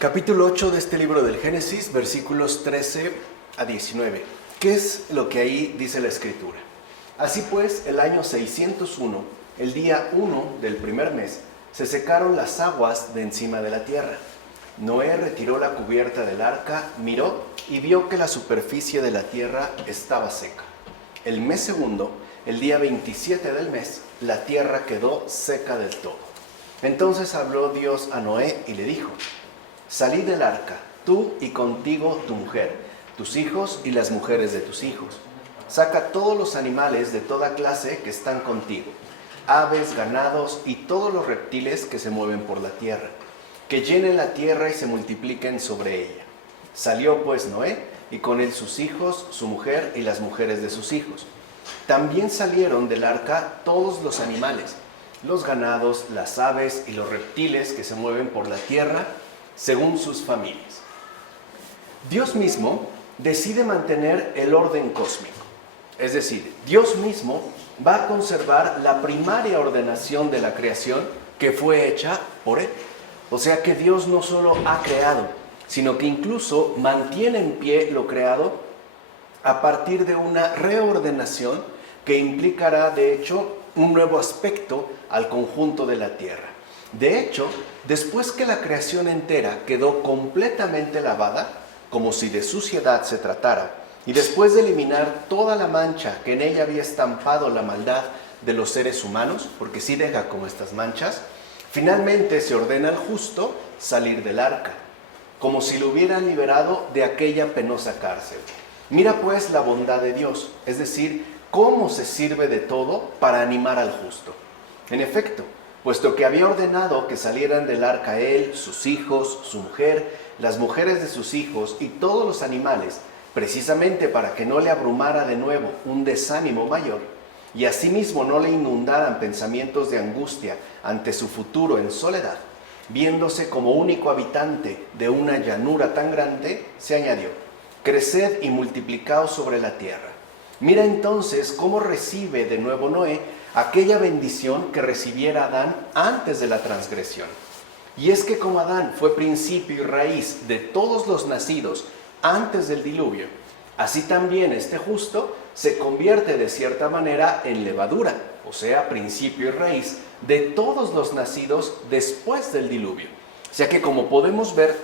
Capítulo 8 de este libro del Génesis, versículos 13 a 19. ¿Qué es lo que ahí dice la Escritura? Así pues, el año 601, el día 1 del primer mes, se secaron las aguas de encima de la tierra. Noé retiró la cubierta del arca, miró y vio que la superficie de la tierra estaba seca. El mes segundo, el día 27 del mes, la tierra quedó seca del todo. Entonces habló Dios a Noé y le dijo: Salid del arca, tú y contigo tu mujer, tus hijos y las mujeres de tus hijos. Saca todos los animales de toda clase que están contigo, aves, ganados y todos los reptiles que se mueven por la tierra, que llenen la tierra y se multipliquen sobre ella. Salió pues Noé, y con él sus hijos, su mujer y las mujeres de sus hijos. También salieron del arca todos los animales, los ganados, las aves y los reptiles que se mueven por la tierra, según sus familias. Dios mismo decide mantener el orden cósmico. Es decir, Dios mismo va a conservar la primaria ordenación de la creación que fue hecha por Él. O sea que Dios no solo ha creado, sino que incluso mantiene en pie lo creado a partir de una reordenación que implicará, de hecho, un nuevo aspecto al conjunto de la tierra. De hecho, después que la creación entera quedó completamente lavada, como si de suciedad se tratara, y después de eliminar toda la mancha que en ella había estampado la maldad de los seres humanos, porque sí deja como estas manchas, finalmente se ordena al justo salir del arca, como si lo hubieran liberado de aquella penosa cárcel. Mira pues la bondad de Dios, es decir, cómo se sirve de todo para animar al justo. En efecto, puesto que había ordenado que salieran del arca él, sus hijos, su mujer, las mujeres de sus hijos y todos los animales, precisamente para que no le abrumara de nuevo un desánimo mayor, y asimismo no le inundaran pensamientos de angustia ante su futuro en soledad, viéndose como único habitante de una llanura tan grande, se añadió: creced y multiplicaos sobre la tierra. Mira entonces cómo recibe de nuevo Noé aquella bendición que recibiera Adán antes de la transgresión. Y es que como Adán fue principio y raíz de todos los nacidos antes del diluvio, así también este justo se convierte de cierta manera en levadura, o sea, principio y raíz de todos los nacidos después del diluvio. O sea que, como podemos ver,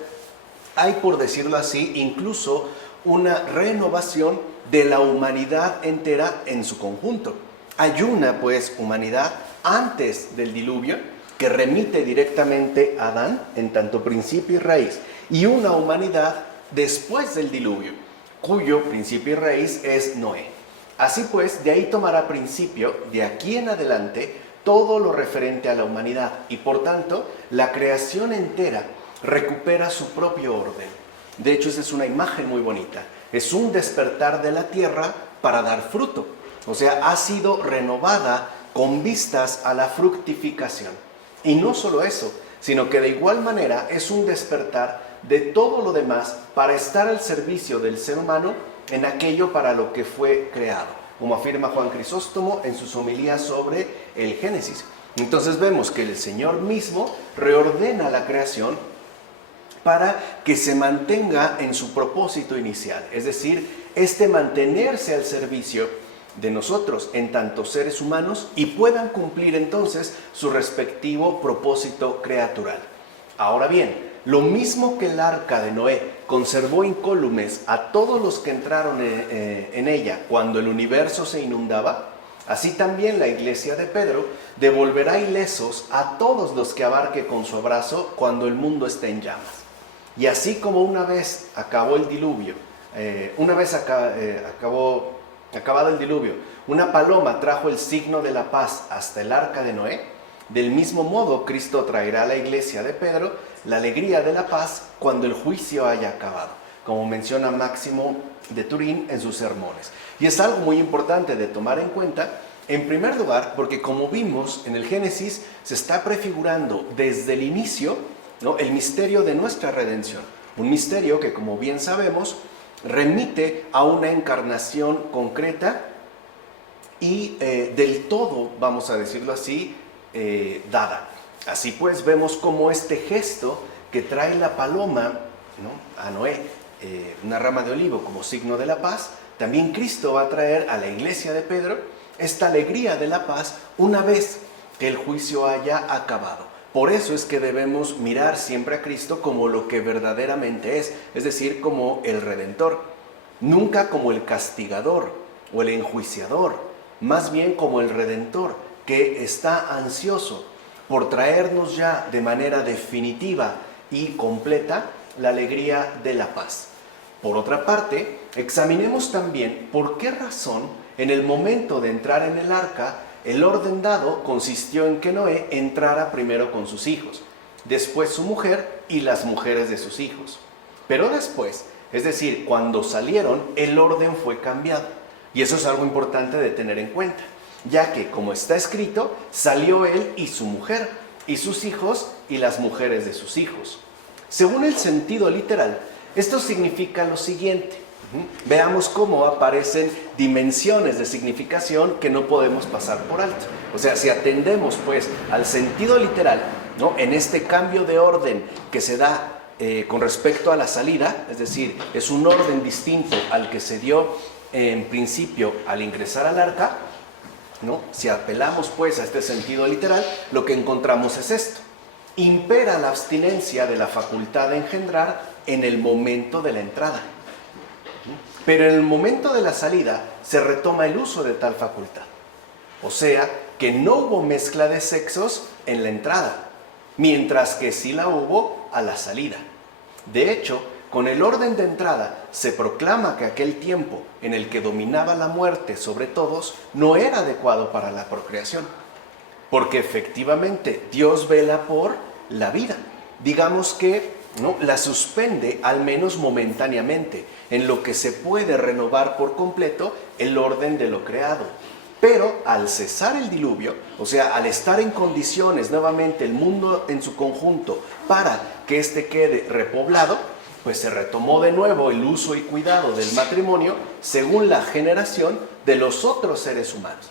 hay, por decirlo así, incluso una renovación de la humanidad entera en su conjunto. Hay una, pues, humanidad antes del diluvio que remite directamente a Adán en tanto principio y raíz, y una humanidad después del diluvio, cuyo principio y raíz es Noé. Así pues, de ahí tomará principio, de aquí en adelante, todo lo referente a la humanidad, y por tanto, la creación entera recupera su propio orden. De hecho, esa es una imagen muy bonita. Es un despertar de la tierra para dar fruto. O sea, ha sido renovada con vistas a la fructificación. Y no solo eso, sino que de igual manera es un despertar de todo lo demás para estar al servicio del ser humano en aquello para lo que fue creado, como afirma Juan Crisóstomo en sus homilías sobre el Génesis. Entonces vemos que el Señor mismo reordena la creación para que se mantenga en su propósito inicial, es decir, mantenerse al servicio de nosotros en tanto seres humanos y puedan cumplir entonces su respectivo propósito creatural. Ahora bien, lo mismo que el arca de Noé conservó incólumes a todos los que entraron en ella cuando el universo se inundaba, así también la iglesia de Pedro devolverá ilesos a todos los que abarque con su abrazo cuando el mundo esté en llamas. Y así como una vez acabó el diluvio, acabado el diluvio, una paloma trajo el signo de la paz hasta el arca de Noé, del mismo modo Cristo traerá a la iglesia de Pedro la alegría de la paz cuando el juicio haya acabado, como menciona Máximo de Turín en sus sermones. Y es algo muy importante de tomar en cuenta, en primer lugar, porque como vimos en el Génesis, se está prefigurando desde el inicio, ¿no?, el misterio de nuestra redención. Un misterio que, como bien sabemos, remite a una encarnación concreta y del todo, vamos a decirlo así, dada. Así pues, vemos cómo este gesto que trae la paloma, ¿no?, a Noé, una rama de olivo como signo de la paz, también Cristo va a traer a la iglesia de Pedro esta alegría de la paz una vez que el juicio haya acabado. Por eso es que debemos mirar siempre a Cristo como lo que verdaderamente es decir, como el Redentor, nunca como el castigador o el enjuiciador, más bien como el Redentor, que está ansioso por traernos ya de manera definitiva y completa la alegría de la paz. Por otra parte, examinemos también por qué razón en el momento de entrar en el arca, el orden dado consistió en que Noé entrara primero con sus hijos, después su mujer y las mujeres de sus hijos. Pero después, es decir, cuando salieron, el orden fue cambiado. Y eso es algo importante de tener en cuenta, ya que, como está escrito, salió él y su mujer, y sus hijos y las mujeres de sus hijos. Según el sentido literal, esto significa lo siguiente. Veamos cómo aparecen dimensiones de significación que no podemos pasar por alto. O sea, si atendemos pues al sentido literal, ¿no?, en este cambio de orden que se da con respecto a la salida, es decir, es un orden distinto al que se dio en principio al ingresar al arca, ¿no? Si apelamos pues a este sentido literal, lo que encontramos es esto: impera la abstinencia de la facultad de engendrar en el momento de la entrada, pero en el momento de la salida se retoma el uso de tal facultad. O sea, que no hubo mezcla de sexos en la entrada, mientras que sí la hubo a la salida. De hecho, con el orden de entrada se proclama que aquel tiempo en el que dominaba la muerte sobre todos no era adecuado para la procreación, porque efectivamente Dios vela por la vida. Digamos que, ¿no?, la suspende al menos momentáneamente, en lo que se puede renovar por completo el orden de lo creado. Pero al cesar el diluvio, o sea, al estar en condiciones nuevamente el mundo en su conjunto para que éste quede repoblado, pues se retomó de nuevo el uso y cuidado del matrimonio según la generación de los otros seres humanos.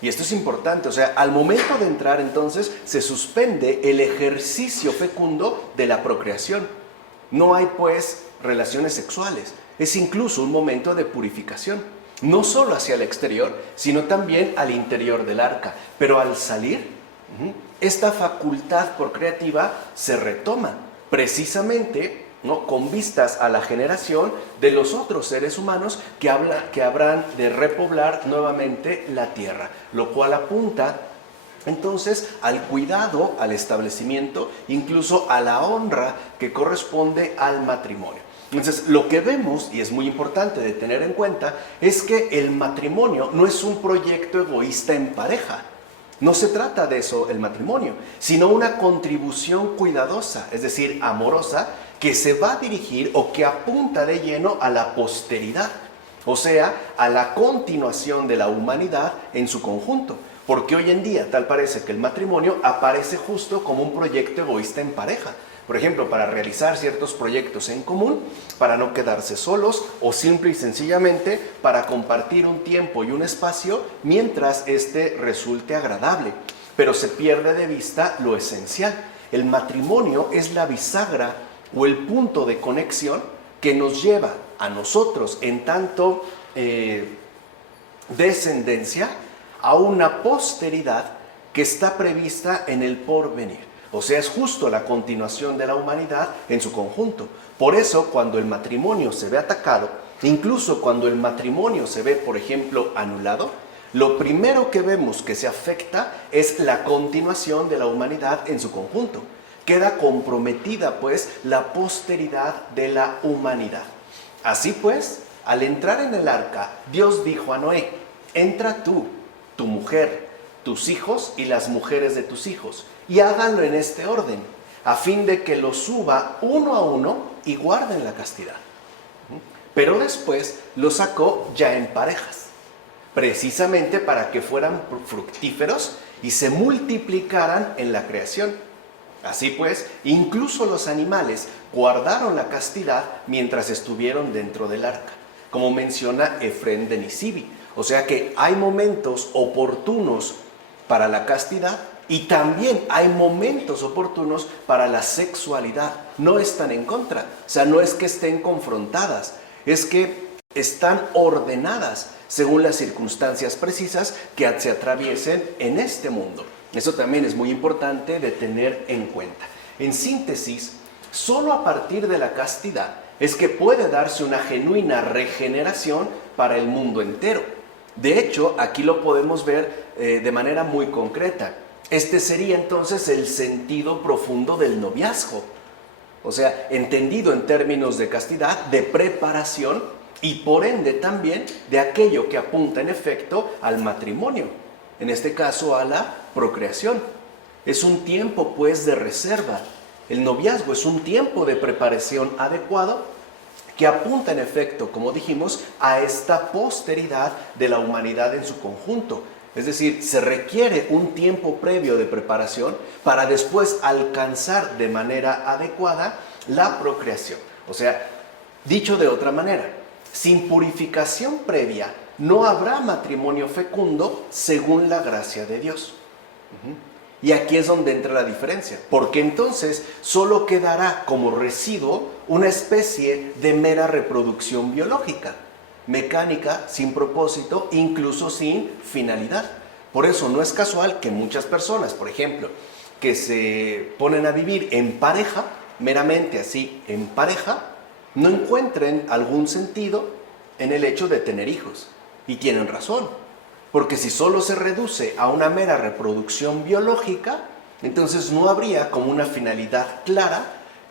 Y esto es importante, o sea, al momento de entrar entonces se suspende el ejercicio fecundo de la procreación. No hay pues relaciones sexuales, es incluso un momento de purificación, no solo hacia el exterior, sino también al interior del arca. Pero al salir, esta facultad procreativa se retoma precisamente, ¿no?, con vistas a la generación de los otros seres humanos que habrán de repoblar nuevamente la tierra, lo cual apunta entonces al cuidado, al establecimiento, incluso a la honra que corresponde al matrimonio. Entonces, lo que vemos, y es muy importante de tener en cuenta, es que el matrimonio no es un proyecto egoísta en pareja. No se trata de eso el matrimonio, sino una contribución cuidadosa, es decir, amorosa, que se va a dirigir o que apunta de lleno a la posteridad, o sea, a la continuación de la humanidad en su conjunto. Porque hoy en día tal parece que el matrimonio aparece justo como un proyecto egoísta en pareja. Por ejemplo, para realizar ciertos proyectos en común, para no quedarse solos o simple y sencillamente para compartir un tiempo y un espacio mientras este resulte agradable. Pero se pierde de vista lo esencial. El matrimonio es la bisagra o el punto de conexión que nos lleva a nosotros en tanto descendencia a una posteridad que está prevista en el porvenir. O sea, es justo la continuación de la humanidad en su conjunto. Por eso, cuando el matrimonio se ve atacado, incluso cuando el matrimonio se ve, por ejemplo, anulado, lo primero que vemos que se afecta es la continuación de la humanidad en su conjunto. Queda comprometida, pues, la posteridad de la humanidad. Así pues, al entrar en el arca, Dios dijo a Noé: entra tú, tu mujer, tus hijos y las mujeres de tus hijos, y háganlo en este orden, a fin de que los suba uno a uno y guarden la castidad. Pero después los sacó ya en parejas, precisamente para que fueran fructíferos y se multiplicaran en la creación. Así pues, incluso los animales guardaron la castidad mientras estuvieron dentro del arca, como menciona Efrén de Nisibi. O sea que hay momentos oportunos para la castidad Y también hay momentos oportunos para la sexualidad. No están en contra. O sea, no es que estén confrontadas. Es que están ordenadas según las circunstancias precisas que se atraviesen en este mundo. Eso también es muy importante de tener en cuenta. En síntesis, solo a partir de la castidad es que puede darse una genuina regeneración para el mundo entero. De hecho, aquí lo podemos ver de manera muy concreta. Este sería entonces el sentido profundo del noviazgo. O sea, entendido en términos de castidad, de preparación y por ende también de aquello que apunta en efecto al matrimonio. En este caso a la procreación. Es un tiempo pues de reserva. El noviazgo es un tiempo de preparación adecuado que apunta en efecto, como dijimos, a esta posteridad de la humanidad en su conjunto. Es decir, se requiere un tiempo previo de preparación para después alcanzar de manera adecuada la procreación. O sea, dicho de otra manera, sin purificación previa no habrá matrimonio fecundo según la gracia de Dios. Y aquí es donde entra la diferencia, porque entonces solo quedará como residuo una especie de mera reproducción biológica, mecánica, sin propósito, incluso sin finalidad. Por eso no es casual que muchas personas, por ejemplo, que se ponen a vivir en pareja, meramente así, en pareja, no encuentren algún sentido en el hecho de tener hijos. Y tienen razón, porque si solo se reduce a una mera reproducción biológica, entonces no habría como una finalidad clara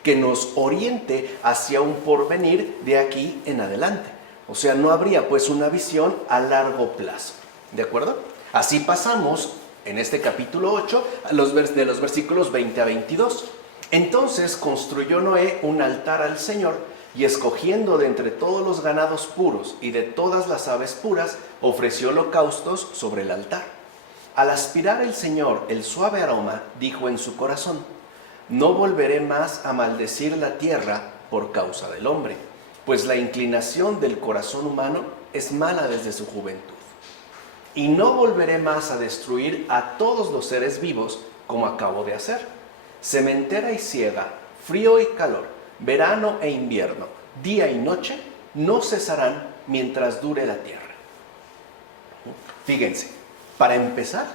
que nos oriente hacia un porvenir de aquí en adelante. O sea, no habría pues una visión a largo plazo. ¿De acuerdo? Así pasamos en este capítulo 8 de los versículos 20 a 22. Entonces construyó Noé un altar al Señor y escogiendo de entre todos los ganados puros y de todas las aves puras, ofreció holocaustos sobre el altar. Al aspirar el Señor el suave aroma, dijo en su corazón: no volveré más a maldecir la tierra por causa del hombre, pues la inclinación del corazón humano es mala desde su juventud. Y no volveré más a destruir a todos los seres vivos como acabo de hacer. Sementera y siega, frío y calor, verano e invierno, día y noche, no cesarán mientras dure la tierra. Fíjense, para empezar,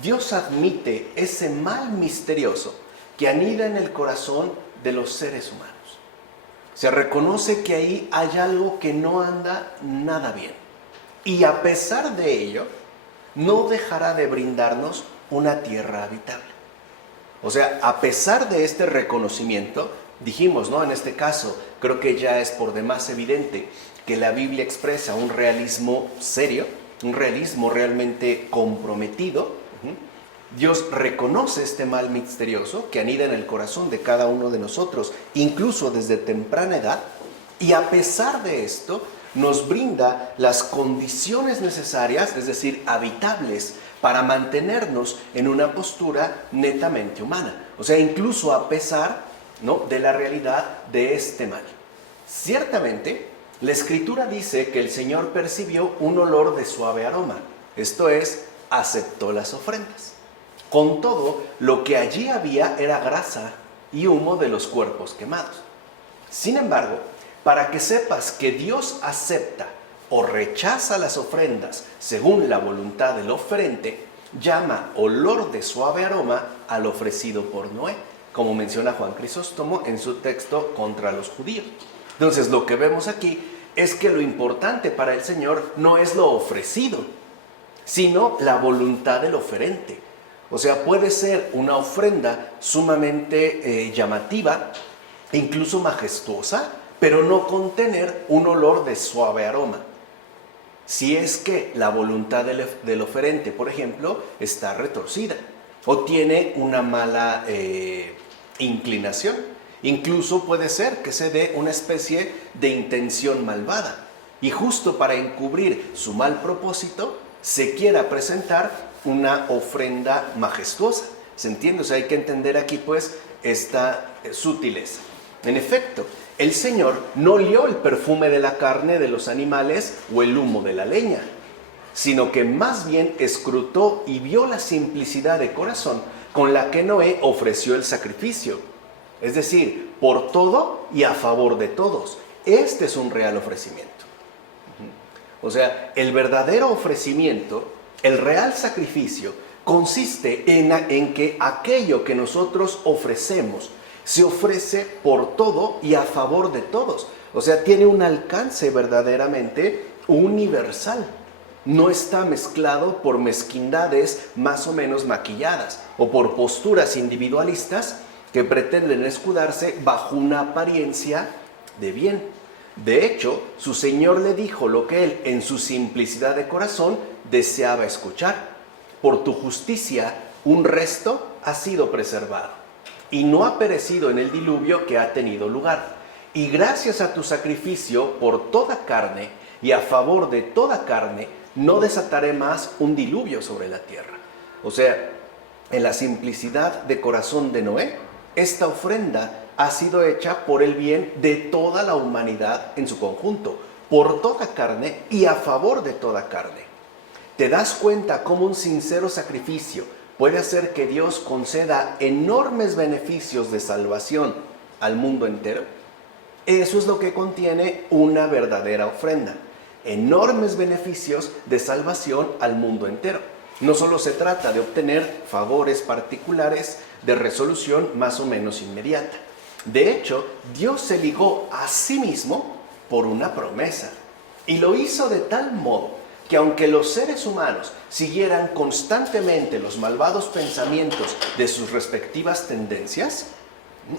Dios admite ese mal misterioso que anida en el corazón de los seres humanos. Se reconoce que ahí hay algo que no anda nada bien. Y a pesar de ello, no dejará de brindarnos una tierra habitable. O sea, a pesar de este reconocimiento, dijimos, ¿no? En este caso, creo que ya es por demás evidente que la Biblia expresa un realismo serio, un realismo realmente comprometido. Dios reconoce este mal misterioso que anida en el corazón de cada uno de nosotros, incluso desde temprana edad, y a pesar de esto, nos brinda las condiciones necesarias, es decir, habitables, para mantenernos en una postura netamente humana. O sea, incluso a pesar, ¿no?, de la realidad de este mal. Ciertamente, la Escritura dice que el Señor percibió un olor de suave aroma, esto es, aceptó las ofrendas. Con todo, lo que allí había era grasa y humo de los cuerpos quemados. Sin embargo, para que sepas que Dios acepta o rechaza las ofrendas según la voluntad del oferente, llama olor de suave aroma al ofrecido por Noé, como menciona Juan Crisóstomo en su texto contra los judíos. Entonces, lo que vemos aquí es que lo importante para el Señor no es lo ofrecido, sino la voluntad del oferente. O sea, puede ser una ofrenda sumamente llamativa, incluso majestuosa, pero no contener un olor de suave aroma. Si es que la voluntad del oferente, por ejemplo, está retorcida o tiene una mala inclinación. Incluso puede ser que se dé una especie de intención malvada y justo para encubrir su mal propósito se quiera presentar una ofrenda majestuosa. ¿Se entiende? O sea, hay que entender aquí pues esta sutileza. En efecto, el Señor no olió el perfume de la carne de los animales o el humo de la leña, sino que más bien escrutó y vio la simplicidad de corazón con la que Noé ofreció el sacrificio. Es decir, por todo y a favor de todos. Este es un real ofrecimiento. O sea, el verdadero ofrecimiento, el real sacrificio, consiste en que aquello que nosotros ofrecemos se ofrece por todo y a favor de todos. O sea, tiene un alcance verdaderamente universal. No está mezclado por mezquindades más o menos maquilladas o por posturas individualistas que pretenden escudarse bajo una apariencia de bien. De hecho, su Señor le dijo lo que él, en su simplicidad de corazón, deseaba escuchar. Por tu justicia, un resto ha sido preservado y no ha perecido en el diluvio que ha tenido lugar. Y gracias a tu sacrificio por toda carne y a favor de toda carne, no desataré más un diluvio sobre la tierra. O sea, en la simplicidad de corazón de Noé, esta ofrenda ha sido hecha por el bien de toda la humanidad en su conjunto, por toda carne y a favor de toda carne. ¿Te das cuenta cómo un sincero sacrificio puede hacer que Dios conceda enormes beneficios de salvación al mundo entero? Eso es lo que contiene una verdadera ofrenda. Enormes beneficios de salvación al mundo entero. No solo se trata de obtener favores particulares de resolución más o menos inmediata. De hecho, Dios se ligó a sí mismo por una promesa. Y lo hizo de tal modo que aunque los seres humanos siguieran constantemente los malvados pensamientos de sus respectivas tendencias,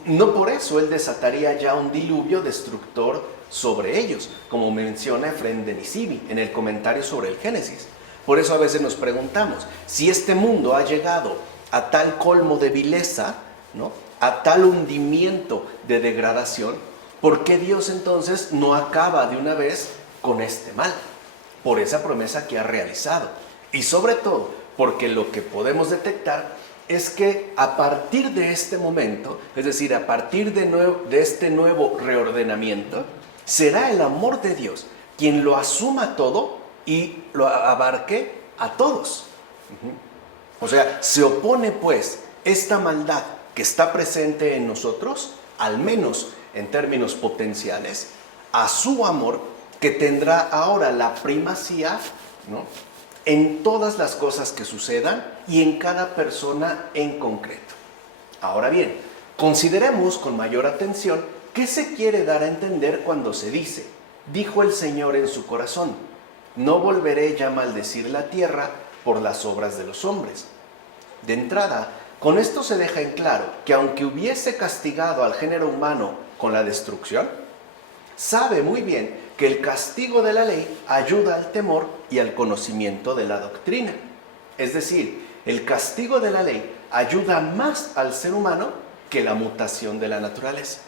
no por eso Él desataría ya un diluvio destructor sobre ellos, como menciona Efrén de Nisibi en el comentario sobre el Génesis. Por eso a veces nos preguntamos, si este mundo ha llegado a tal colmo de vileza, ¿no?, a tal hundimiento de degradación, ¿por qué Dios entonces no acaba de una vez con este mal? Por esa promesa que ha realizado. Y sobre todo, porque lo que podemos detectar es que a partir de este momento, es decir, a partir de este nuevo reordenamiento, será el amor de Dios quien lo asuma todo y lo abarque a todos. O sea, se opone pues esta maldad que está presente en nosotros, al menos en términos potenciales, a su amor que tendrá ahora la primacía, ¿no?, en todas las cosas que sucedan y en cada persona en concreto. Ahora bien, consideremos con mayor atención qué se quiere dar a entender cuando se dice: dijo el Señor en su corazón, no volveré ya a maldecir la tierra por las obras de los hombres. De entrada, con esto se deja en claro que aunque hubiese castigado al género humano con la destrucción, sabe muy bien que el castigo de la ley ayuda al temor y al conocimiento de la doctrina. Es decir, el castigo de la ley ayuda más al ser humano que la mutación de la naturaleza.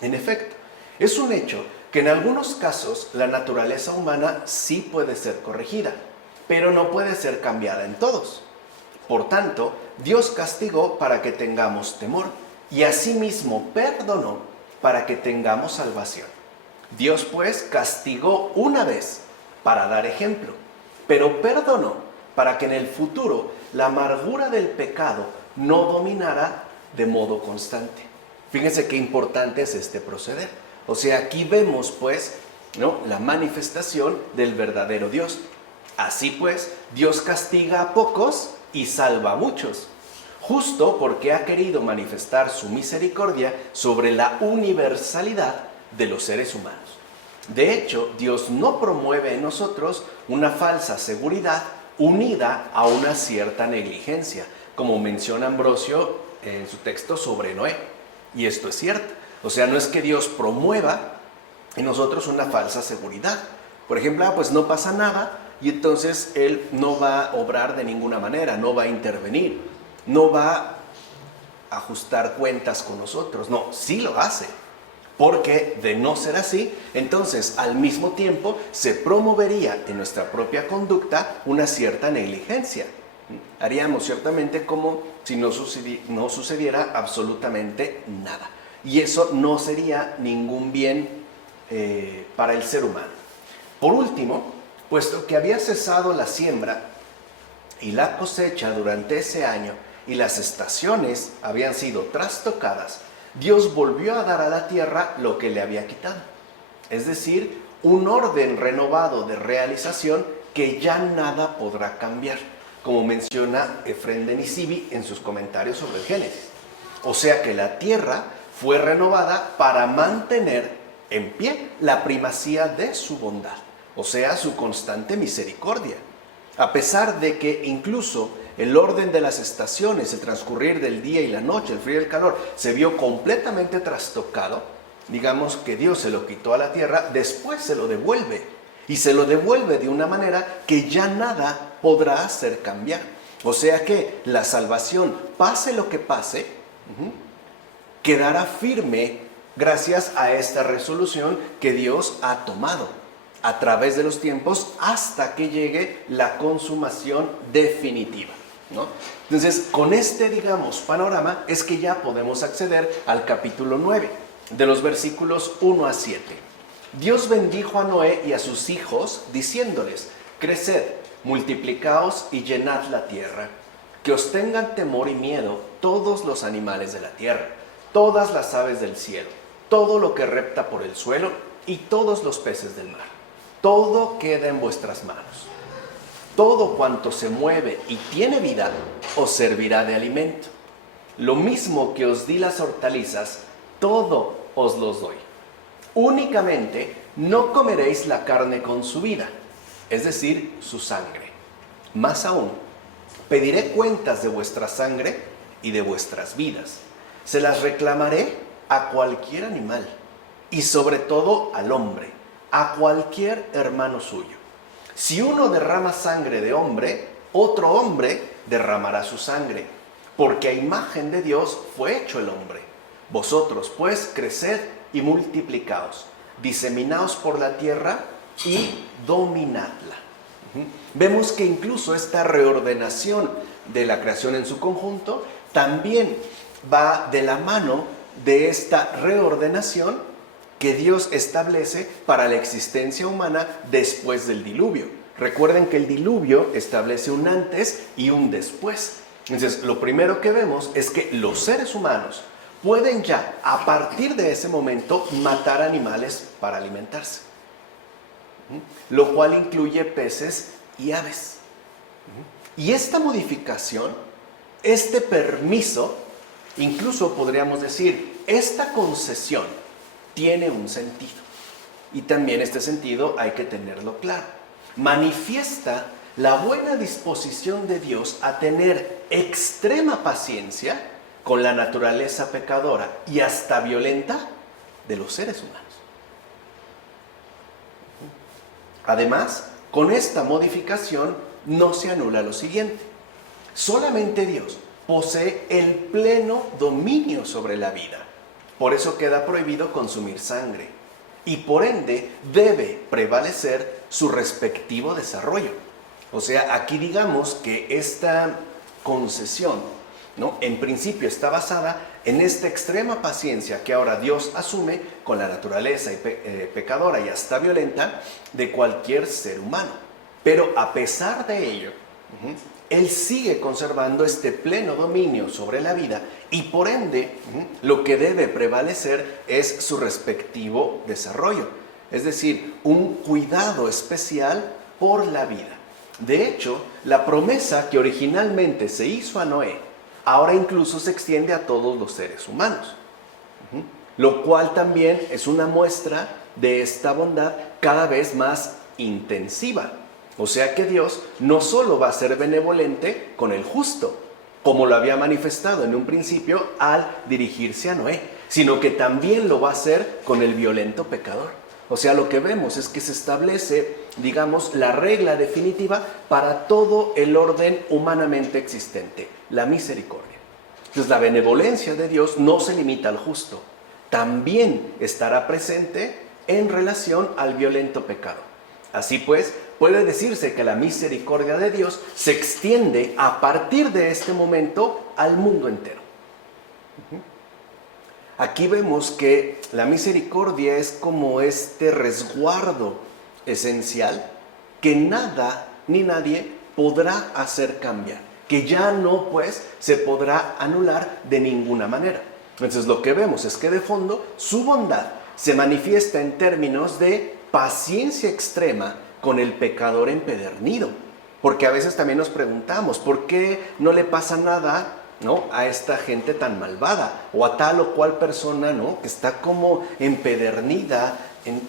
En efecto, es un hecho que en algunos casos la naturaleza humana sí puede ser corregida, pero no puede ser cambiada en todos. Por tanto, Dios castigó para que tengamos temor y asimismo perdonó para que tengamos salvación. Dios pues castigó una vez para dar ejemplo, pero perdonó para que en el futuro la amargura del pecado no dominara de modo constante. Fíjense qué importante es este proceder. O sea, aquí vemos pues, ¿no?, la manifestación del verdadero Dios. Así pues, Dios castiga a pocos y salva a muchos, justo porque ha querido manifestar su misericordia sobre la universalidad de los seres humanos. De hecho, Dios no promueve en nosotros una falsa seguridad unida a una cierta negligencia, como menciona Ambrosio en su texto sobre Noé. Y esto es cierto. O sea, no es que Dios promueva en nosotros una falsa seguridad. Por ejemplo, pues no pasa nada y entonces Él no va a obrar de ninguna manera, no va a intervenir, no va a ajustar cuentas con nosotros. No, sí lo hace. Porque de no ser así, entonces al mismo tiempo se promovería en nuestra propia conducta una cierta negligencia. Haríamos ciertamente como si no sucediera absolutamente nada. Y eso no sería ningún bien para el ser humano. Por último, puesto que había cesado la siembra y la cosecha durante ese año y las estaciones habían sido trastocadas, Dios volvió a dar a la tierra lo que le había quitado. Es decir, un orden renovado de realización que ya nada podrá cambiar, como menciona Efrén de Nisibi en sus comentarios sobre el Génesis. O sea que la tierra fue renovada para mantener en pie la primacía de su bondad, o sea, su constante misericordia. A pesar de que incluso el orden de las estaciones, el transcurrir del día y la noche, el frío y el calor, se vio completamente trastocado, digamos que Dios se lo quitó a la tierra, después se lo devuelve. Y se lo devuelve de una manera que ya nada podrá hacer cambiar. O sea que la salvación, pase lo que pase, quedará firme gracias a esta resolución que Dios ha tomado a través de los tiempos hasta que llegue la consumación definitiva, ¿no? Entonces, con este, digamos, panorama es que ya podemos acceder al capítulo 9, de los versículos 1 a 7. Dios bendijo a Noé y a sus hijos, diciéndoles: creced, multiplicaos y llenad la tierra, que os tengan temor y miedo todos los animales de la tierra, todas las aves del cielo, todo lo que repta por el suelo y todos los peces del mar. Todo queda en vuestras manos. Todo cuanto se mueve y tiene vida os servirá de alimento. Lo mismo que os di las hortalizas, todo os los doy. Únicamente no comeréis la carne con su vida, es decir, su sangre. Más aún, pediré cuentas de vuestra sangre y de vuestras vidas. Se las reclamaré a cualquier animal y sobre todo al hombre, a cualquier hermano suyo. Si uno derrama sangre de hombre, otro hombre derramará su sangre, porque a imagen de Dios fue hecho el hombre. Vosotros, pues, creced y multiplicaos, diseminaos por la tierra y dominadla. Vemos que incluso esta reordenación de la creación en su conjunto también va de la mano de esta reordenación que Dios establece para la existencia humana después del diluvio. Recuerden que el diluvio establece un antes y un después. Entonces, lo primero que vemos es que los seres humanos pueden ya, a partir de ese momento, matar animales para alimentarse, lo cual incluye peces y aves. Y esta modificación, este permiso, incluso podríamos decir, esta concesión tiene un sentido. Y también este sentido hay que tenerlo claro. Manifiesta la buena disposición de Dios a tener extrema paciencia con la naturaleza pecadora y hasta violenta de los seres humanos. Además, con esta modificación no se anula lo siguiente: solamente Dios posee el pleno dominio sobre la vida. Por eso queda prohibido consumir sangre y por ende debe prevalecer su respectivo desarrollo. O sea, aquí digamos que esta concesión, ¿no?, en principio está basada en esta extrema paciencia que ahora Dios asume con la naturaleza pecadora y hasta violenta de cualquier ser humano. Pero a pesar de ello, Él sigue conservando este pleno dominio sobre la vida y por ende lo que debe prevalecer es su respectivo desarrollo. Es decir, un cuidado especial por la vida. De hecho, la promesa que originalmente se hizo a Noé, ahora incluso se extiende a todos los seres humanos. Lo cual también es una muestra de esta bondad cada vez más intensiva. O sea que Dios no solo va a ser benevolente con el justo, como lo había manifestado en un principio al dirigirse a Noé, sino que también lo va a hacer con el violento pecador. O sea, lo que vemos es que se establece, digamos, la regla definitiva para todo el orden humanamente existente, la misericordia. Entonces, la benevolencia de Dios no se limita al justo, también estará presente en relación al violento pecado. Así pues, puede decirse que la misericordia de Dios se extiende a partir de este momento al mundo entero. Aquí vemos que la misericordia es como este resguardo esencial que nada ni nadie podrá hacer cambiar, que ya no pues se podrá anular de ninguna manera. Entonces lo que vemos es que de fondo su bondad se manifiesta en términos de paciencia extrema con el pecador empedernido. Porque a veces también nos preguntamos, ¿por qué no le pasa nada, ¿no?, a esta gente tan malvada? O a tal o cual persona, ¿no?, que está como empedernida,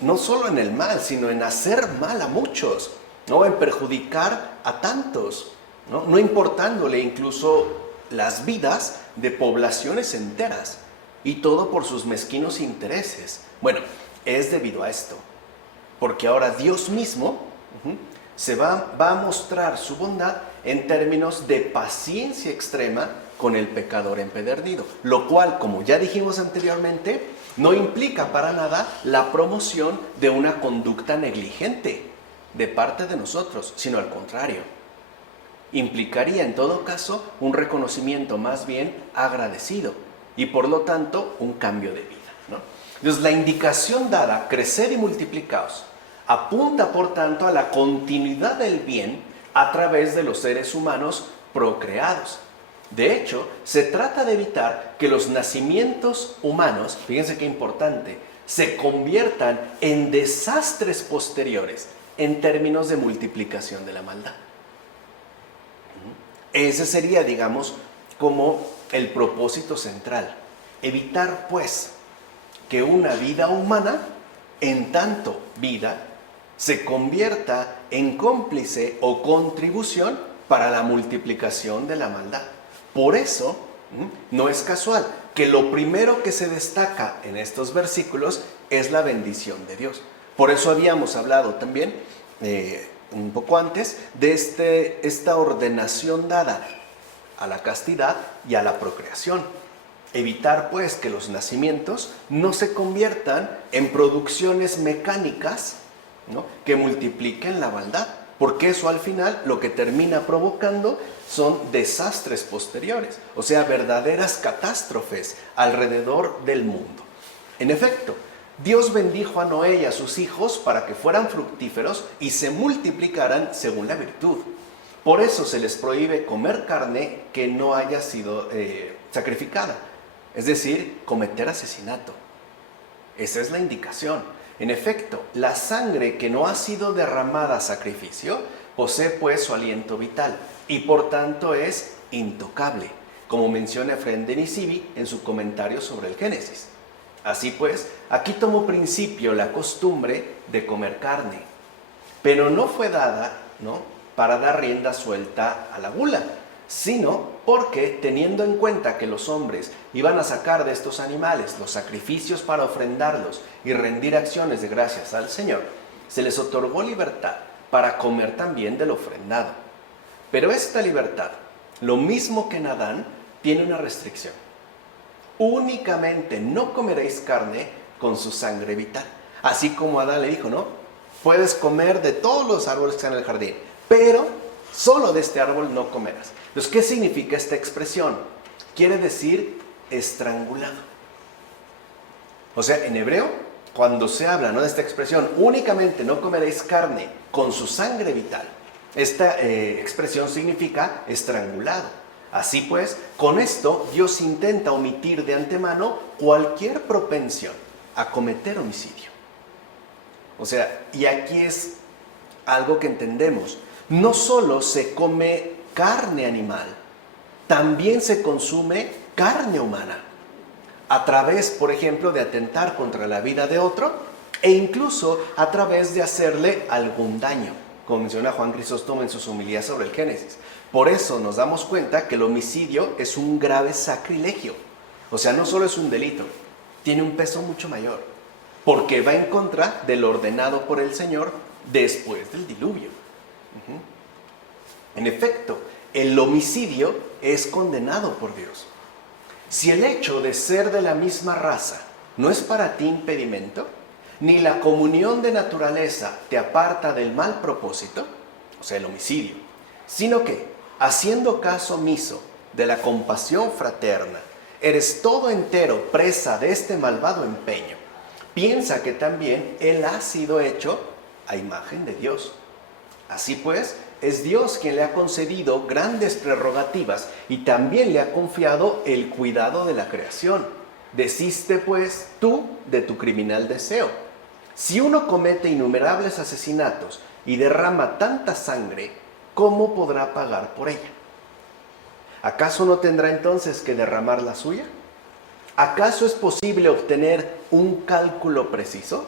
no solo en el mal, sino en hacer mal a muchos, ¿no?, en perjudicar a tantos, no importándole incluso las vidas de poblaciones enteras, y todo por sus mezquinos intereses. Bueno, es debido a esto, porque ahora Dios mismo se va a mostrar su bondad en términos de paciencia extrema con el pecador empedernido, lo cual, como ya dijimos anteriormente, no implica para nada la promoción de una conducta negligente de parte de nosotros, sino al contrario. Implicaría en todo caso un reconocimiento más bien agradecido y por lo tanto un cambio de vida, ¿no? Entonces la indicación dada, crecer y multiplicaos, apunta por tanto a la continuidad del bien a través de los seres humanos procreados. De hecho, se trata de evitar que los nacimientos humanos, fíjense qué importante, se conviertan en desastres posteriores en términos de multiplicación de la maldad. Ese sería, digamos, como el propósito central. Evitar, pues, que una vida humana, en tanto vida, se convierta en cómplice o contribución para la multiplicación de la maldad. Por eso, no es casual que lo primero que se destaca en estos versículos es la bendición de Dios. Por eso habíamos hablado también, un poco antes, de esta ordenación dada a la castidad y a la procreación. Evitar, pues, que los nacimientos no se conviertan en producciones mecánicas, ¿no?, que multipliquen la maldad, porque eso al final lo que termina provocando son desastres posteriores, o sea, verdaderas catástrofes alrededor del mundo. En efecto, Dios bendijo a Noé y a sus hijos para que fueran fructíferos y se multiplicaran según la virtud. Por eso se les prohíbe comer carne que no haya sido sacrificada, es decir, cometer asesinato. Esa es la indicación. En efecto, la sangre que no ha sido derramada a sacrificio posee pues su aliento vital y por tanto es intocable, como menciona Efrén de Nisibi en su comentario sobre el Génesis. Así pues, aquí tomó principio la costumbre de comer carne, pero no fue dada, ¿no?, para dar rienda suelta a la gula, sino porque, teniendo en cuenta que los hombres iban a sacar de estos animales los sacrificios para ofrendarlos y rendir acciones de gracias al Señor, se les otorgó libertad para comer también del ofrendado. Pero esta libertad, lo mismo que en Adán, tiene una restricción. Únicamente no comeréis carne con su sangre vital. Así como Adán le dijo, ¿no?, puedes comer de todos los árboles que están en el jardín, pero solo de este árbol no comerás. Entonces, ¿qué significa esta expresión? Quiere decir estrangulado. O sea, en hebreo, cuando se habla, ¿no?, de esta expresión, únicamente no comeréis carne con su sangre vital, esta expresión significa estrangulado. Así pues, con esto Dios intenta omitir de antemano cualquier propensión a cometer homicidio. O sea, y aquí es algo que entendemos. No solo se come carne animal, también se consume carne humana, a través, por ejemplo, de atentar contra la vida de otro e incluso a través de hacerle algún daño, como menciona Juan Crisóstomo en sus homilías sobre el Génesis. Por eso nos damos cuenta que el homicidio es un grave sacrilegio. O sea, no solo es un delito, tiene un peso mucho mayor, porque va en contra de lo ordenado por el Señor después del diluvio. En efecto, el homicidio es condenado por Dios. Si el hecho de ser de la misma raza no es para ti impedimento, ni la comunión de naturaleza te aparta del mal propósito, o sea, el homicidio, sino que, haciendo caso omiso de la compasión fraterna, eres todo entero presa de este malvado empeño, piensa que también él ha sido hecho a imagen de Dios. Así pues, es Dios quien le ha concedido grandes prerrogativas y también le ha confiado el cuidado de la creación. Desiste pues tú de tu criminal deseo. Si uno comete innumerables asesinatos y derrama tanta sangre, ¿cómo podrá pagar por ella? ¿Acaso no tendrá entonces que derramar la suya? ¿Acaso es posible obtener un cálculo preciso?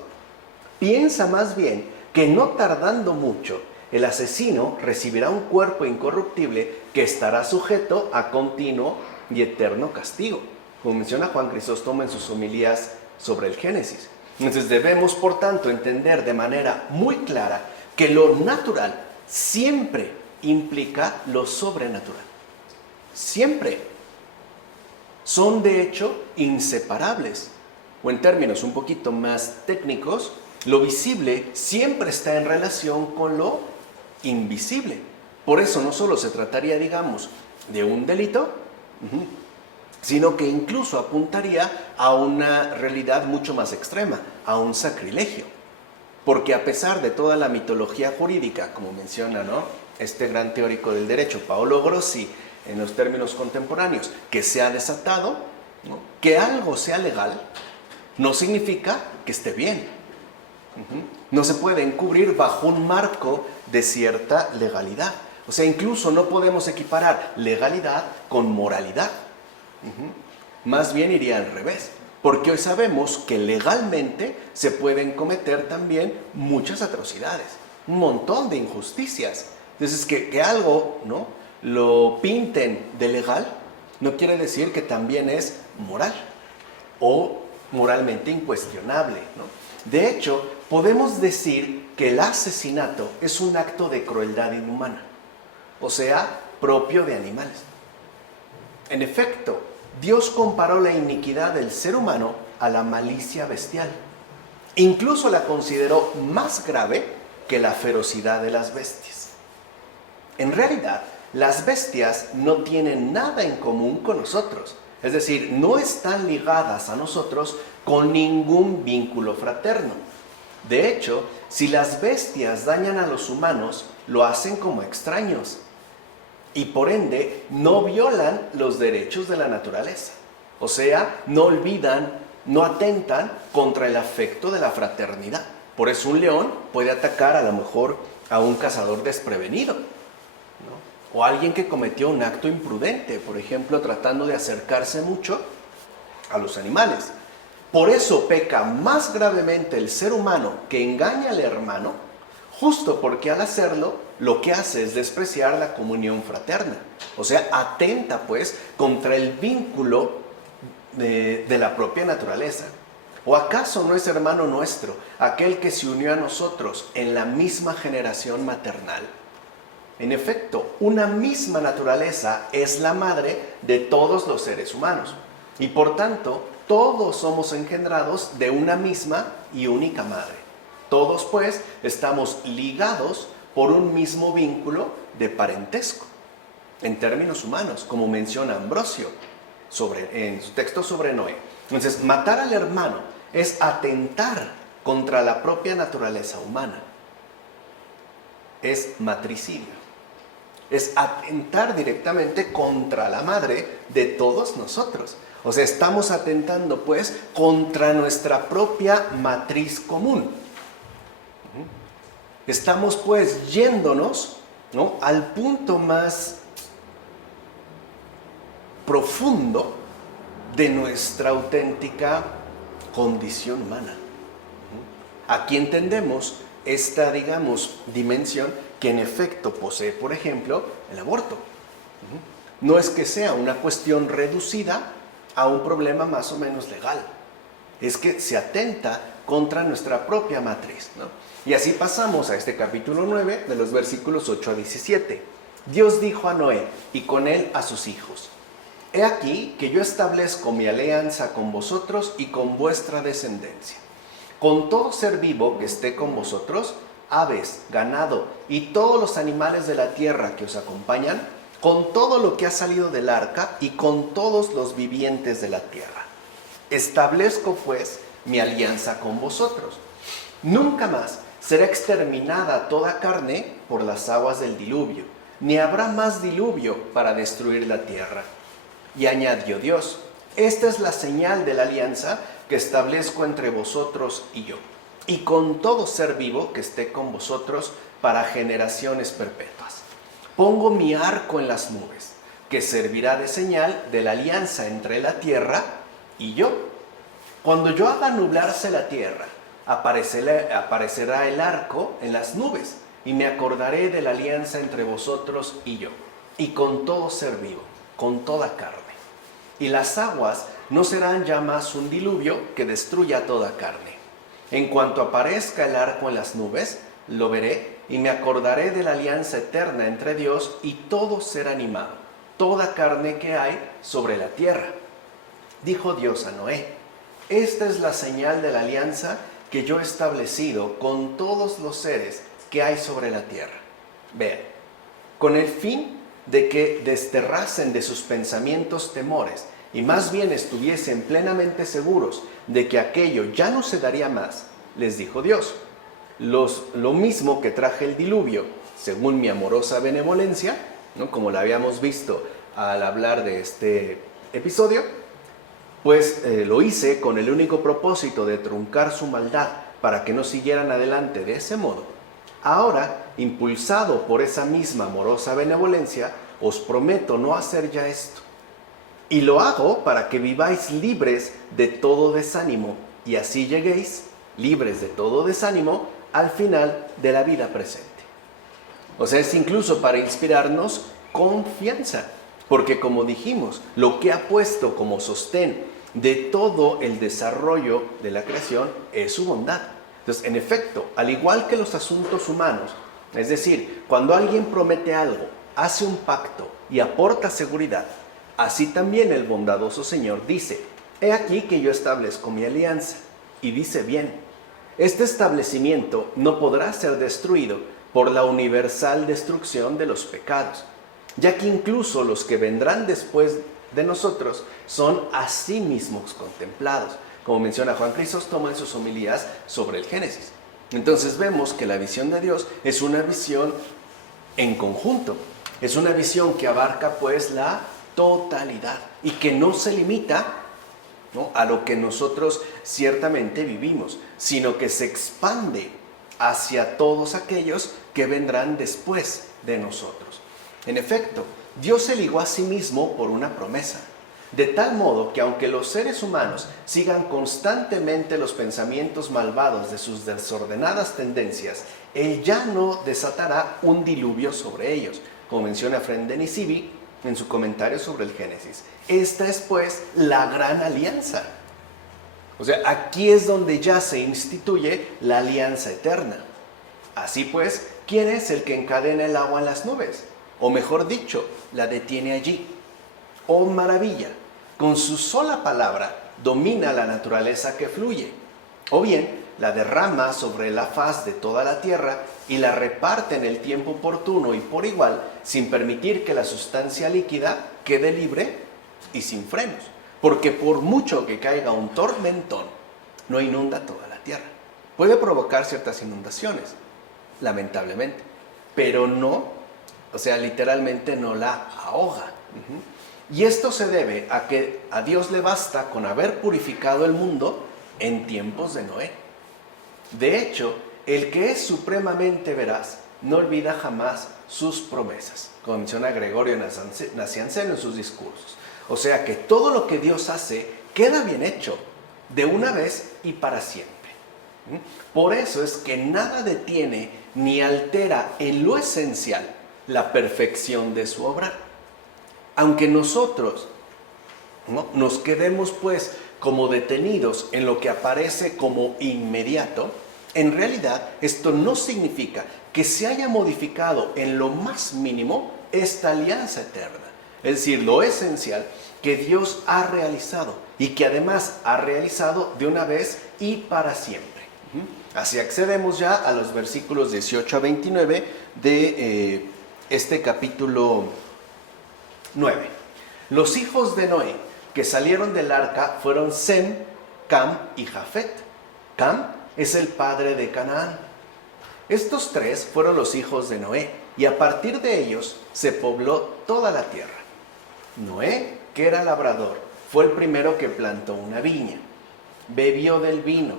Piensa más bien que no tardando mucho, el asesino recibirá un cuerpo incorruptible que estará sujeto a continuo y eterno castigo, como menciona Juan Crisóstomo en sus homilías sobre el Génesis. Entonces debemos, por tanto, entender de manera muy clara que lo natural siempre implica lo sobrenatural. Siempre. Son de hecho inseparables. O en términos un poquito más técnicos, lo visible siempre está en relación con lo invisible. Por eso no solo se trataría, digamos, de un delito, sino que incluso apuntaría a una realidad mucho más extrema, a un sacrilegio. Porque a pesar de toda la mitología jurídica, como menciona, ¿no?, este gran teórico del derecho, Paolo Grossi, en los términos contemporáneos, que se ha desatado, ¿no?, que algo sea legal, no significa que esté bien. No se puede encubrir bajo un marco de cierta legalidad. O sea, incluso no podemos equiparar legalidad con moralidad. Más bien iría al revés, porque hoy sabemos que legalmente se pueden cometer también muchas atrocidades, un montón de injusticias. Entonces, que algo, ¿no?, lo pinten de legal, no quiere decir que también es moral o moralmente incuestionable, ¿no? De hecho, podemos decir que el asesinato es un acto de crueldad inhumana, o sea, propio de animales. En efecto, Dios comparó la iniquidad del ser humano a la malicia bestial. Incluso la consideró más grave que la ferocidad de las bestias. En realidad, las bestias no tienen nada en común con nosotros. Es decir, no están ligadas a nosotros con ningún vínculo fraterno. De hecho, si las bestias dañan a los humanos, lo hacen como extraños. Y por ende, no violan los derechos de la naturaleza. O sea, no olvidan, no atentan contra el afecto de la fraternidad. Por eso un león puede atacar a lo mejor a un cazador desprevenido, ¿no?, o alguien que cometió un acto imprudente, por ejemplo, tratando de acercarse mucho a los animales. Por eso peca más gravemente el ser humano que engaña al hermano, justo porque al hacerlo, lo que hace es despreciar la comunión fraterna. O sea, atenta pues contra el vínculo de la propia naturaleza. ¿O acaso no es hermano nuestro aquel que se unió a nosotros en la misma generación maternal? En efecto, una misma naturaleza es la madre de todos los seres humanos. Y por tanto, todos somos engendrados de una misma y única madre. Todos, pues, estamos ligados por un mismo vínculo de parentesco, en términos humanos, como menciona Ambrosio en su texto sobre Noé. Entonces, matar al hermano es atentar contra la propia naturaleza humana. Es matricidio. Es atentar directamente contra la madre de todos nosotros. O sea, estamos atentando pues contra nuestra propia matriz común. Estamos pues yéndonos, ¿no?, al punto más profundo de nuestra auténtica condición humana. Aquí entendemos esta, digamos, dimensión que en efecto posee, por ejemplo, el aborto. No es que sea una cuestión reducida a un problema más o menos legal. Es que se atenta contra nuestra propia matriz, ¿no? Y así pasamos a este capítulo 9, de los versículos 8 a 17. Dios dijo a Noé y con él a sus hijos: He aquí que yo establezco mi alianza con vosotros y con vuestra descendencia, con todo ser vivo que esté con vosotros, aves, ganado y todos los animales de la tierra que os acompañan, con todo lo que ha salido del arca y con todos los vivientes de la tierra. Establezco pues mi alianza con vosotros. Nunca más será exterminada toda carne por las aguas del diluvio, ni habrá más diluvio para destruir la tierra. Y añadió Dios: esta es la señal de la alianza que establezco entre vosotros y yo, y con todo ser vivo que esté con vosotros para generaciones perpetuas. Pongo mi arco en las nubes, que servirá de señal de la alianza entre la tierra y yo. Cuando yo haga nublarse la tierra, aparecerá el arco en las nubes, y me acordaré de la alianza entre vosotros y yo, y con todo ser vivo, con toda carne. Y las aguas no serán ya más un diluvio que destruya toda carne. En cuanto aparezca el arco en las nubes, lo veré, y me acordaré de la alianza eterna entre Dios y todo ser animado, toda carne que hay sobre la tierra. Dijo Dios a Noé: esta es la señal de la alianza que yo he establecido con todos los seres que hay sobre la tierra. Vean, con el fin de que desterrasen de sus pensamientos temores y más bien estuviesen plenamente seguros de que aquello ya no se daría más, les dijo Dios: lo mismo que traje el diluvio, según mi amorosa benevolencia, ¿no?, como la habíamos visto al hablar de este episodio, pues lo hice con el único propósito de truncar su maldad para que no siguieran adelante de ese modo. Ahora, impulsado por esa misma amorosa benevolencia, os prometo no hacer ya esto. Y lo hago para que viváis libres de todo desánimo, y así lleguéis, libres de todo desánimo, al final de la vida presente. O sea, es incluso para inspirarnos confianza, porque como dijimos, lo que ha puesto como sostén de todo el desarrollo de la creación es su bondad. Entonces, en efecto, al igual que los asuntos humanos, es decir, cuando alguien promete algo, hace un pacto y aporta seguridad, así también el bondadoso Señor dice: he aquí que yo establezco mi alianza. Y dice bien, este establecimiento no podrá ser destruido por la universal destrucción de los pecados, ya que incluso los que vendrán después de nosotros son a sí mismos contemplados, como menciona Juan Crisóstomo en sus homilías sobre el Génesis. Entonces vemos que la visión de Dios es una visión en conjunto, es una visión que abarca pues la totalidad y que no se limita, ¿no?, a lo que nosotros ciertamente vivimos, sino que se expande hacia todos aquellos que vendrán después de nosotros. En efecto, Dios se ligó a sí mismo por una promesa, de tal modo que aunque los seres humanos sigan constantemente los pensamientos malvados de sus desordenadas tendencias, Él ya no desatará un diluvio sobre ellos, como menciona Efrén de Nisibi en su comentario sobre el Génesis. Esta es pues la gran alianza. O sea, aquí es donde ya se instituye la alianza eterna. Así pues, ¿quién es el que encadena el agua en las nubes? O mejor dicho, la detiene allí. ¡Oh maravilla! Con su sola palabra domina la naturaleza que fluye. O bien, la derrama sobre la faz de toda la tierra y la reparte en el tiempo oportuno y por igual, sin permitir que la sustancia líquida quede libre y sin frenos. Porque por mucho que caiga un tormentón, no inunda toda la tierra. Puede provocar ciertas inundaciones, lamentablemente, pero no, o sea, literalmente no la ahoga. Y esto se debe a que a Dios le basta con haber purificado el mundo en tiempos de Noé. De hecho, el que es supremamente veraz no olvida jamás sus promesas, como menciona Gregorio Nacianceno en sus discursos. O sea que todo lo que Dios hace queda bien hecho, de una vez y para siempre. Por eso es que nada detiene ni altera en lo esencial la perfección de su obra. Aunque nosotros, ¿no?, nos quedemos pues como detenidos en lo que aparece como inmediato, en realidad esto no significa que se haya modificado en lo más mínimo esta alianza eterna. Es decir, lo esencial que Dios ha realizado y que además ha realizado de una vez y para siempre. Así accedemos ya a los versículos 18 a 29 de este capítulo 9. Los hijos de Noé que salieron del arca fueron Sem, Cam y Jafet. Cam es el padre de Canaán. Estos tres fueron los hijos de Noé, y a partir de ellos se pobló toda la tierra. Noé, que era labrador, fue el primero que plantó una viña. Bebió del vino,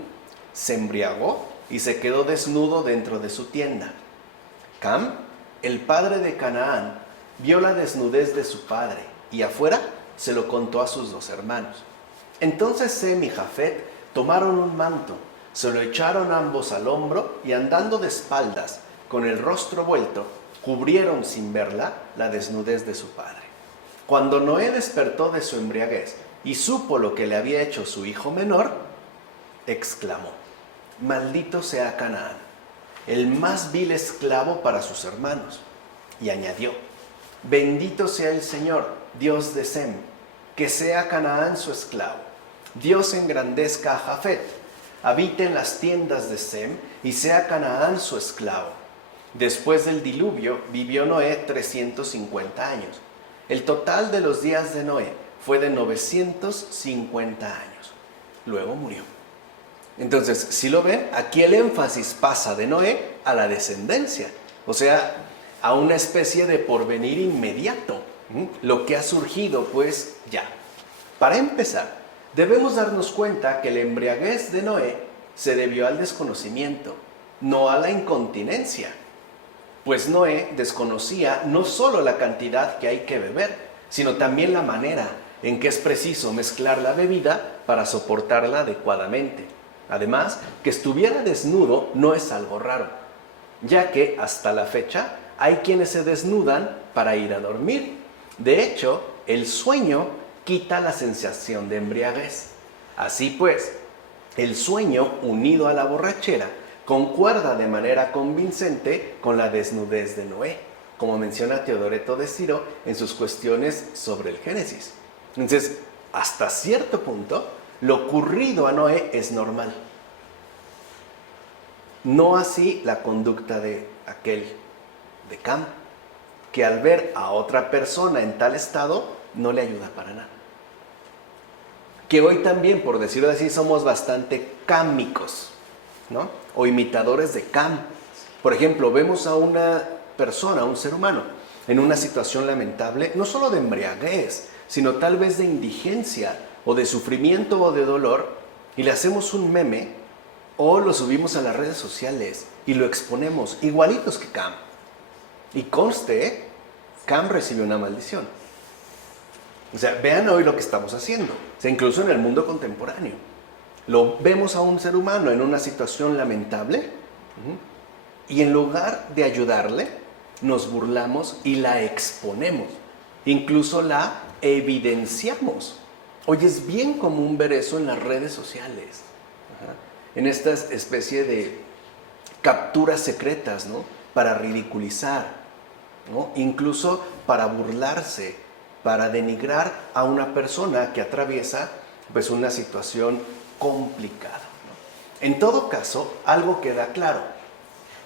se embriagó y se quedó desnudo dentro de su tienda. Cam, el padre de Canaán, vio la desnudez de su padre y afuera se lo contó a sus dos hermanos. Entonces Sem y Jafet tomaron un manto, se lo echaron ambos al hombro y andando de espaldas, con el rostro vuelto, cubrieron sin verla la desnudez de su padre. Cuando Noé despertó de su embriaguez y supo lo que le había hecho su hijo menor, exclamó: maldito sea Canaán, el más vil esclavo para sus hermanos. Y añadió: bendito sea el Señor, Dios de Sem, que sea Canaán su esclavo. Dios engrandezca a Jafet, habite en las tiendas de Sem y sea Canaán su esclavo. Después del diluvio vivió Noé 350 años. El total de los días de Noé fue de 950 años. Luego murió. Entonces, si lo ven, aquí el énfasis pasa de Noé a la descendencia, o sea, a una especie de porvenir inmediato, lo que ha surgido pues ya. Para empezar, debemos darnos cuenta que la embriaguez de Noé se debió al desconocimiento, no a la incontinencia. Pues Noé desconocía no solo la cantidad que hay que beber, sino también la manera en que es preciso mezclar la bebida para soportarla adecuadamente. Además, que estuviera desnudo no es algo raro, ya que hasta la fecha hay quienes se desnudan para ir a dormir. De hecho, el sueño quita la sensación de embriaguez. Así pues, el sueño unido a la borrachera concuerda de manera convincente con la desnudez de Noé, como menciona Teodoreto de Ciro en sus cuestiones sobre el Génesis. Entonces, hasta cierto punto, lo ocurrido a Noé es normal. No así la conducta de aquel, de Cam, que al ver a otra persona en tal estado, no le ayuda para nada. Que hoy también, por decirlo así, somos bastante cámicos, ¿no? O imitadores de Cam. Por ejemplo, vemos a una persona, a un ser humano, en una situación lamentable, no solo de embriaguez, sino tal vez de indigencia, o de sufrimiento o de dolor, y le hacemos un meme, o lo subimos a las redes sociales, y lo exponemos, igualitos que Cam. Y conste, Cam recibió una maldición. O sea, vean hoy lo que estamos haciendo, o sea, incluso en el mundo contemporáneo. Lo vemos a un ser humano en una situación lamentable y en lugar de ayudarle, nos burlamos y la exponemos. Incluso la evidenciamos. Hoy es bien común ver eso en las redes sociales. En esta especie de capturas secretas, ¿no? Para ridiculizar, ¿no? Incluso para burlarse, para denigrar a una persona que atraviesa pues una situación complicada, ¿no? En todo caso, algo queda claro: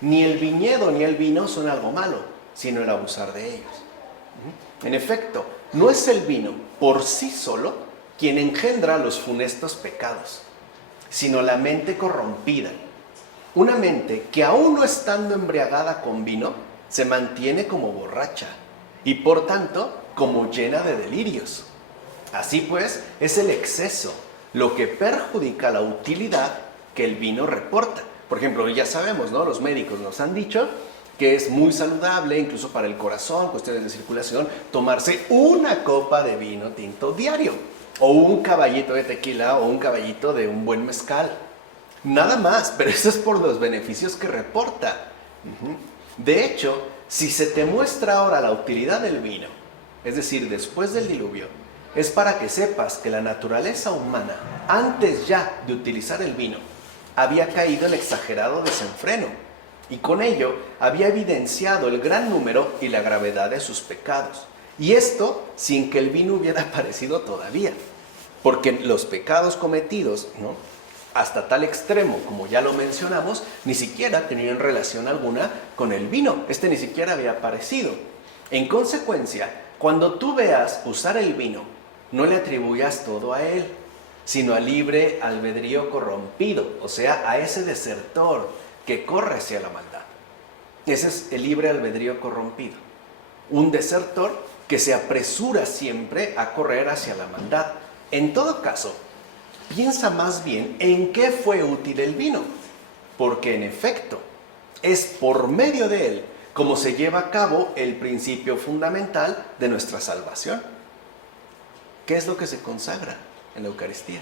ni el viñedo ni el vino son algo malo, sino el abusar de ellos. En efecto, no es el vino por sí solo quien engendra los funestos pecados, sino la mente corrompida. Una mente que aún no estando embriagada con vino, se mantiene como borracha y por tanto como llena de delirios. Así pues, es el exceso lo que perjudica la utilidad que el vino reporta. Por ejemplo, ya sabemos, ¿no? Los médicos nos han dicho que es muy saludable, incluso para el corazón, cuestiones de circulación, tomarse una copa de vino tinto diario, o un caballito de tequila, o un caballito de un buen mezcal. Nada más, pero eso es por los beneficios que reporta. De hecho, si se te muestra ahora la utilidad del vino, es decir, después del diluvio, es para que sepas que la naturaleza humana, antes ya de utilizar el vino, había caído en exagerado desenfreno, y con ello había evidenciado el gran número y la gravedad de sus pecados. Y esto sin que el vino hubiera aparecido todavía, porque los pecados cometidos, ¿no?, hasta tal extremo, como ya lo mencionamos, ni siquiera tenían relación alguna con el vino. Este ni siquiera había aparecido. En consecuencia, cuando tú veas usar el vino, no le atribuyas todo a él, sino al libre albedrío corrompido, o sea, a ese desertor que corre hacia la maldad. Ese es el libre albedrío corrompido. Un desertor que se apresura siempre a correr hacia la maldad. En todo caso, piensa más bien en qué fue útil el vino, porque en efecto, es por medio de él como se lleva a cabo el principio fundamental de nuestra salvación. ¿Qué es lo que se consagra en la Eucaristía?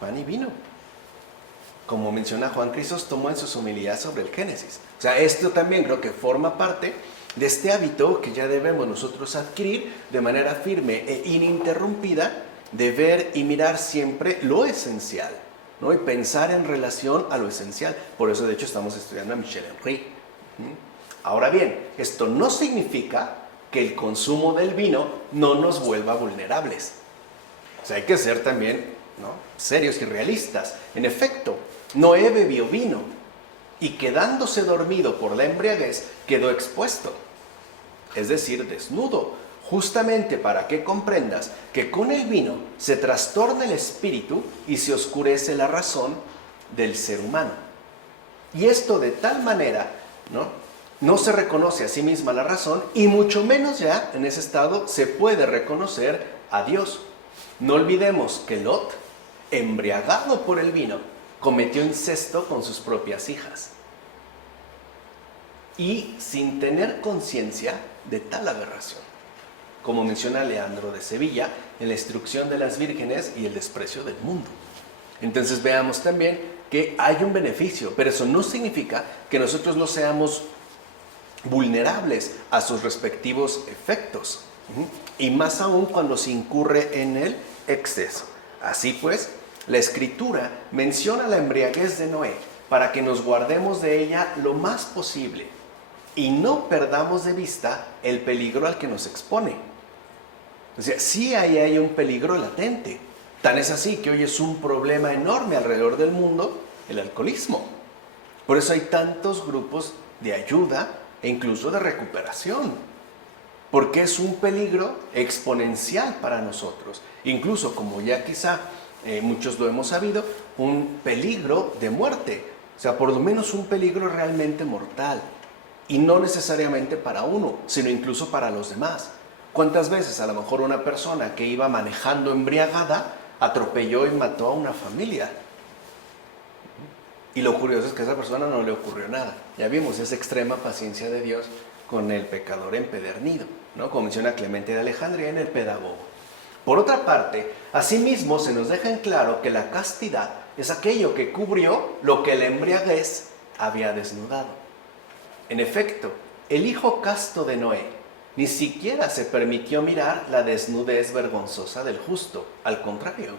Pan y vino. Como menciona Juan Crisóstomo en sus homilías sobre el Génesis. O sea, esto también creo que forma parte de este hábito que ya debemos nosotros adquirir de manera firme e ininterrumpida, de ver y mirar siempre lo esencial, ¿no? Y pensar en relación a lo esencial. Por eso, de hecho, estamos estudiando a Michel Henry. Ahora bien, esto no significa que el consumo del vino no nos vuelva vulnerables. O sea, hay que ser también, ¿no?, serios y realistas. En efecto, Noé bebió vino y quedándose dormido por la embriaguez quedó expuesto, es decir, desnudo, justamente para que comprendas que con el vino se trastorna el espíritu y se oscurece la razón del ser humano. Y esto de tal manera, no se reconoce a sí misma la razón y mucho menos ya en ese estado se puede reconocer a Dios. No olvidemos que Lot, embriagado por el vino, cometió incesto con sus propias hijas. Y sin tener conciencia de tal aberración, como menciona Leandro de Sevilla en la instrucción de las vírgenes y el desprecio del mundo. Entonces veamos también que hay un beneficio, pero eso no significa que nosotros no seamos vulnerables a sus respectivos efectos, y más aún cuando se incurre en el exceso. Así pues, la Escritura menciona la embriaguez de Noé para que nos guardemos de ella lo más posible y no perdamos de vista el peligro al que nos expone. O sea, sí hay un peligro latente. Tan es así que hoy es un problema enorme alrededor del mundo el alcoholismo. Por eso hay tantos grupos de ayuda e incluso de recuperación, porque es un peligro exponencial para nosotros. Incluso, como ya quizá muchos lo hemos sabido, un peligro de muerte. O sea, por lo menos un peligro realmente mortal. Y no necesariamente para uno, sino incluso para los demás. ¿Cuántas veces a lo mejor una persona que iba manejando embriagada atropelló y mató a una familia? Y lo curioso es que a esa persona no le ocurrió nada. Ya vimos esa extrema paciencia de Dios con el pecador empedernido, ¿no? Como menciona Clemente de Alejandría en el Pedagogo. Por otra parte, asimismo se nos deja en claro que la castidad es aquello que cubrió lo que la embriaguez había desnudado. En efecto, el hijo casto de Noé ni siquiera se permitió mirar la desnudez vergonzosa del justo. Al contrario,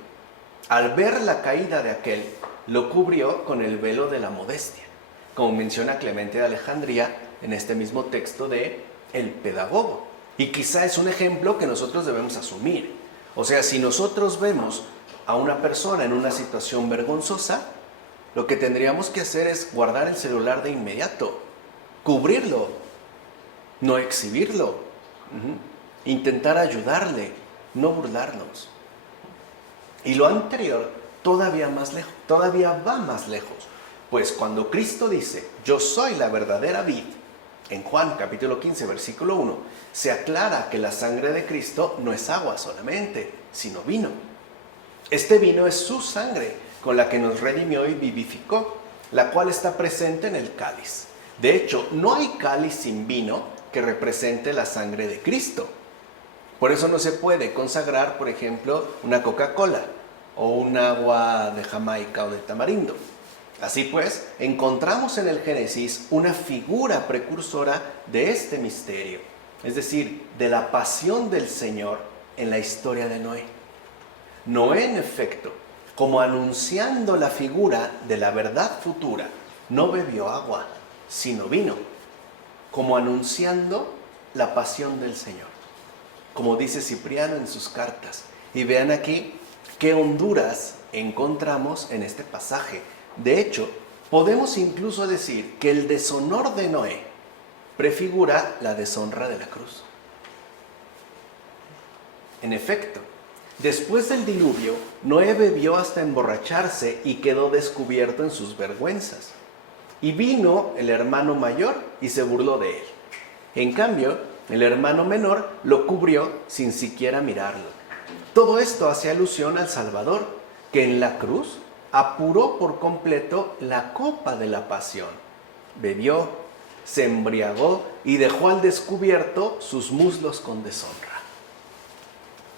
al ver la caída de aquel, lo cubrió con el velo de la modestia, como menciona Clemente de Alejandría en este mismo texto de El Pedagogo. Y quizá es un ejemplo que nosotros debemos asumir. O sea, si nosotros vemos a una persona en una situación vergonzosa, lo que tendríamos que hacer es guardar el celular de inmediato, cubrirlo, no exhibirlo, intentar ayudarle, no burlarnos. Y lo anterior todavía va más lejos, pues cuando Cristo dice, yo soy la verdadera vid, en Juan capítulo 15, versículo 1, se aclara que la sangre de Cristo no es agua solamente, sino vino. Este vino es su sangre, con la que nos redimió y vivificó, la cual está presente en el cáliz. De hecho, no hay cáliz sin vino que represente la sangre de Cristo. Por eso no se puede consagrar, por ejemplo, una Coca-Cola o un agua de Jamaica o de tamarindo. Así pues, encontramos en el Génesis una figura precursora de este misterio, es decir, de la pasión del Señor en la historia de Noé. Noé, en efecto, como anunciando la figura de la verdad futura, no bebió agua, sino vino, como anunciando la pasión del Señor, como dice Cipriano en sus cartas. Y vean aquí qué honduras encontramos en este pasaje. De hecho, podemos incluso decir que el deshonor de Noé prefigura la deshonra de la cruz. En efecto, después del diluvio, Noé bebió hasta emborracharse y quedó descubierto en sus vergüenzas. Y vino el hermano mayor y se burló de él. En cambio, el hermano menor lo cubrió sin siquiera mirarlo. Todo esto hace alusión al Salvador, que en la cruz apuró por completo la copa de la pasión. Bebió, se embriagó y dejó al descubierto sus muslos con deshonra.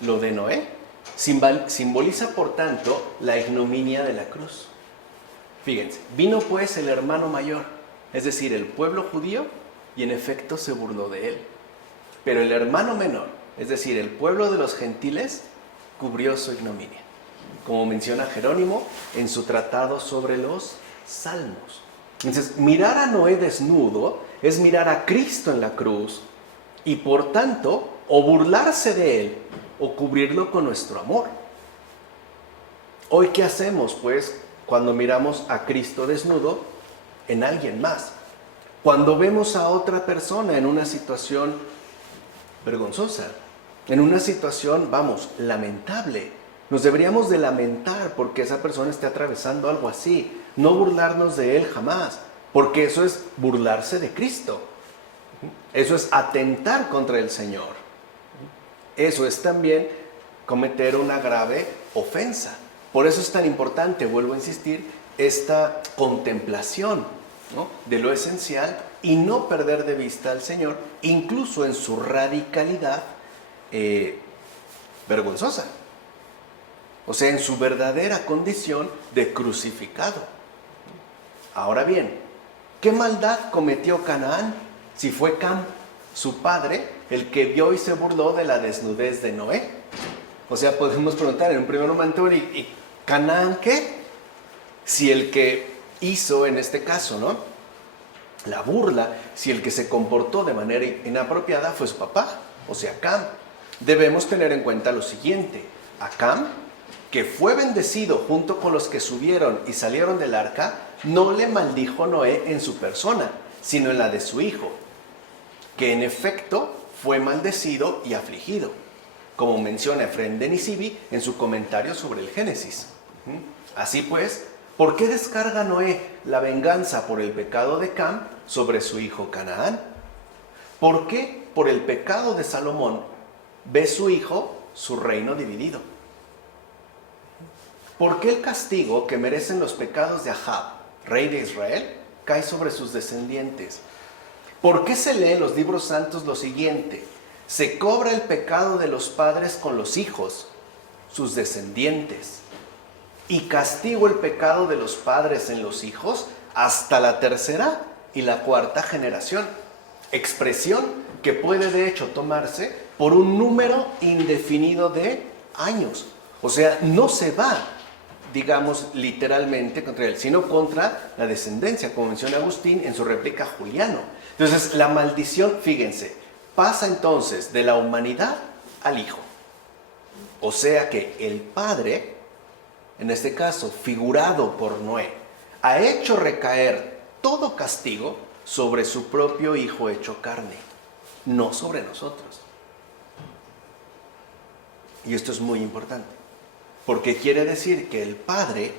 Lo de Noé simboliza, por tanto, la ignominia de la cruz. Fíjense, vino pues el hermano mayor, es decir, el pueblo judío, y en efecto se burló de él. Pero el hermano menor, es decir, el pueblo de los gentiles, cubrió su ignominia, como menciona Jerónimo en su tratado sobre los Salmos. Entonces, mirar a Noé desnudo es mirar a Cristo en la cruz y, por tanto, o burlarse de él o cubrirlo con nuestro amor. Hoy, ¿qué hacemos, pues, cuando miramos a Cristo desnudo en alguien más? Cuando vemos a otra persona en una situación vergonzosa, en una situación, lamentable, nos deberíamos de lamentar porque esa persona esté atravesando algo así, no burlarnos de él jamás, porque eso es burlarse de Cristo, eso es atentar contra el Señor, eso es también cometer una grave ofensa. Por eso es tan importante, vuelvo a insistir, esta contemplación, ¿no?, de lo esencial y no perder de vista al Señor, incluso en su radicalidad vergonzosa, o sea, en su verdadera condición de crucificado. Ahora bien, ¿qué maldad cometió Canaán si fue Cam, su padre, el que vio y se burló de la desnudez de Noé? O sea, podemos preguntar en un primer momento, ¿y Canaán qué? Si el que hizo en este caso, ¿no?, la burla, si el que se comportó de manera inapropiada fue su papá, o sea, Cam. Debemos tener en cuenta lo siguiente: a Cam, que fue bendecido junto con los que subieron y salieron del arca, no le maldijo Noé en su persona, sino en la de su hijo, que en efecto fue maldecido y afligido, como menciona Efrén de Nisibi en su comentario sobre el Génesis. Así pues, ¿por qué descarga Noé la venganza por el pecado de Cam sobre su hijo Canaán? ¿Por qué por el pecado de Salomón ve su hijo su reino dividido? ¿Por qué el castigo que merecen los pecados de Ahab, rey de Israel, cae sobre sus descendientes? ¿Por qué se lee en los libros santos lo siguiente: se cobra el pecado de los padres con los hijos, sus descendientes, y castigo el pecado de los padres en los hijos hasta la tercera y la cuarta generación? Expresión que puede de hecho tomarse por un número indefinido de años. O sea, no se va, digamos, literalmente contra él, sino contra la descendencia, como menciona Agustín en su réplica a Juliano. Entonces, la maldición, fíjense, pasa entonces de la humanidad al hijo. O sea que el padre, en este caso figurado por Noé, ha hecho recaer todo castigo sobre su propio hijo hecho carne, no sobre nosotros. Y esto es muy importante, porque quiere decir que el Padre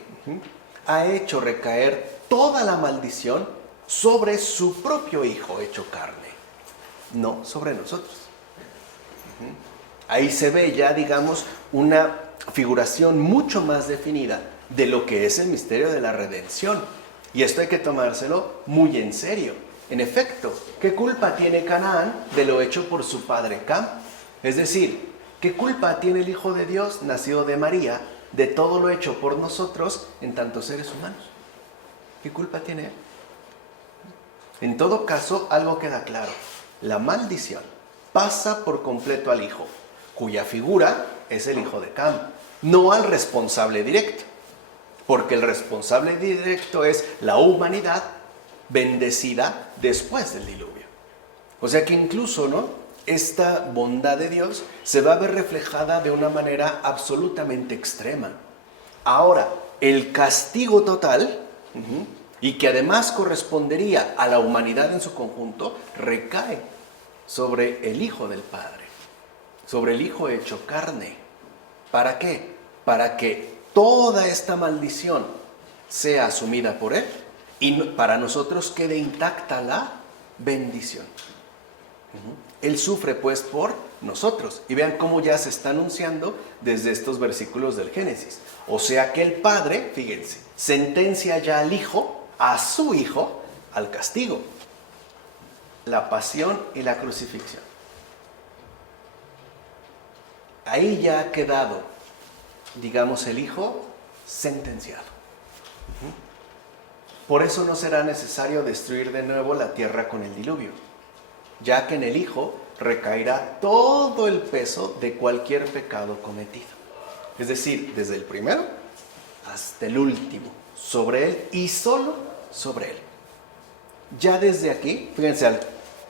ha hecho recaer toda la maldición sobre su propio Hijo hecho carne, no sobre nosotros. Ahí se ve ya, digamos, una figuración mucho más definida de lo que es el misterio de la redención. Y esto hay que tomárselo muy en serio. En efecto, ¿qué culpa tiene Canaán de lo hecho por su padre Cam? Es decir, ¿qué culpa tiene el Hijo de Dios, nacido de María, de todo lo hecho por nosotros en tantos seres humanos? ¿Qué culpa tiene él? En todo caso, algo queda claro: la maldición pasa por completo al Hijo, cuya figura es el hijo de Cam, no al responsable directo, porque el responsable directo es la humanidad bendecida después del diluvio. O sea que incluso, ¿no?, esta bondad de Dios se va a ver reflejada de una manera absolutamente extrema. Ahora, el castigo total, y que además correspondería a la humanidad en su conjunto, recae sobre el Hijo del Padre, sobre el Hijo hecho carne. ¿Para qué? Para que toda esta maldición sea asumida por Él y para nosotros quede intacta la bendición. Él sufre pues por nosotros. Y vean cómo ya se está anunciando desde estos versículos del Génesis. O sea que el Padre, fíjense, sentencia ya al Hijo, a su Hijo, al castigo, la pasión y la crucifixión. Ahí ya ha quedado, digamos, el Hijo sentenciado. Por eso no será necesario destruir de nuevo la tierra con el diluvio, ya que en el Hijo recaerá todo el peso de cualquier pecado cometido. Es decir, desde el primero hasta el último, sobre él y solo sobre él. Ya desde aquí, fíjense,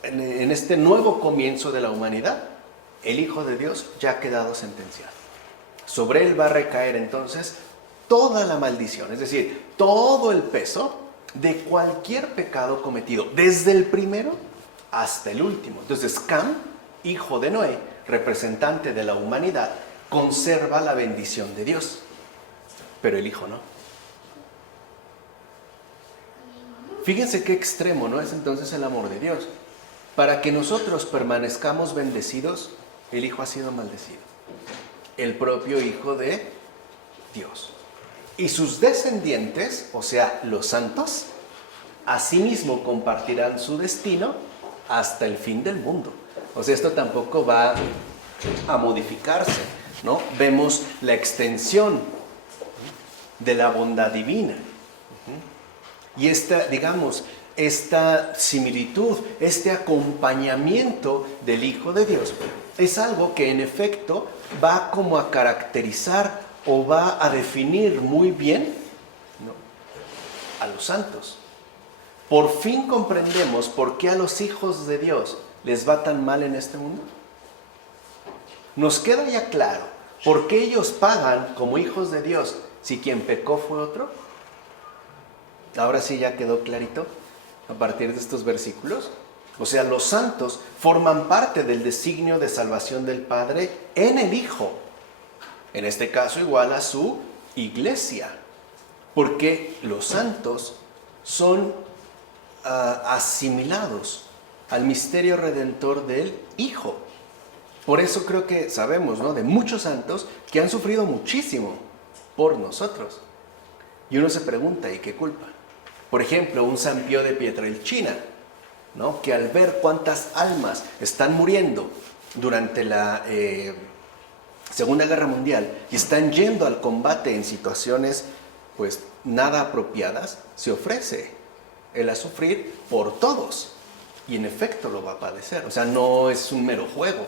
en este nuevo comienzo de la humanidad, el Hijo de Dios ya ha quedado sentenciado. Sobre él va a recaer entonces toda la maldición, es decir, todo el peso de cualquier pecado cometido, desde el primero hasta el último. Entonces, Cam, hijo de Noé, representante de la humanidad, conserva la bendición de Dios, pero el Hijo no. Fíjense qué extremo, ¿no? Es entonces el amor de Dios. Para que nosotros permanezcamos bendecidos, el Hijo ha sido maldecido. El propio Hijo de Dios. Y sus descendientes, o sea, los santos, asimismo compartirán su destino hasta el fin del mundo. O sea, esto tampoco va a modificarse, ¿no? Vemos la extensión de la bondad divina. Y esta similitud, este acompañamiento del Hijo de Dios, es algo que en efecto va como a caracterizar o va a definir muy bien, ¿no?, a los santos. Por fin comprendemos por qué a los hijos de Dios les va tan mal en este mundo. Nos queda ya claro por qué ellos pagan como hijos de Dios si quien pecó fue otro. Ahora sí ya quedó clarito a partir de estos versículos. O sea, los santos forman parte del designio de salvación del Padre en el Hijo. En este caso igual a su iglesia. Porque los santos son asimilados al misterio redentor del Hijo. Por eso creo que sabemos, ¿no?, de muchos santos que han sufrido muchísimo por nosotros. Y uno se pregunta, ¿y qué culpa? Por ejemplo, un San Pío de Pietrelcina, ¿no?, que al ver cuántas almas están muriendo durante la Segunda Guerra Mundial y están yendo al combate en situaciones pues nada apropiadas, se ofrece él a sufrir por todos. Y en efecto lo va a padecer. O sea, no es un mero juego.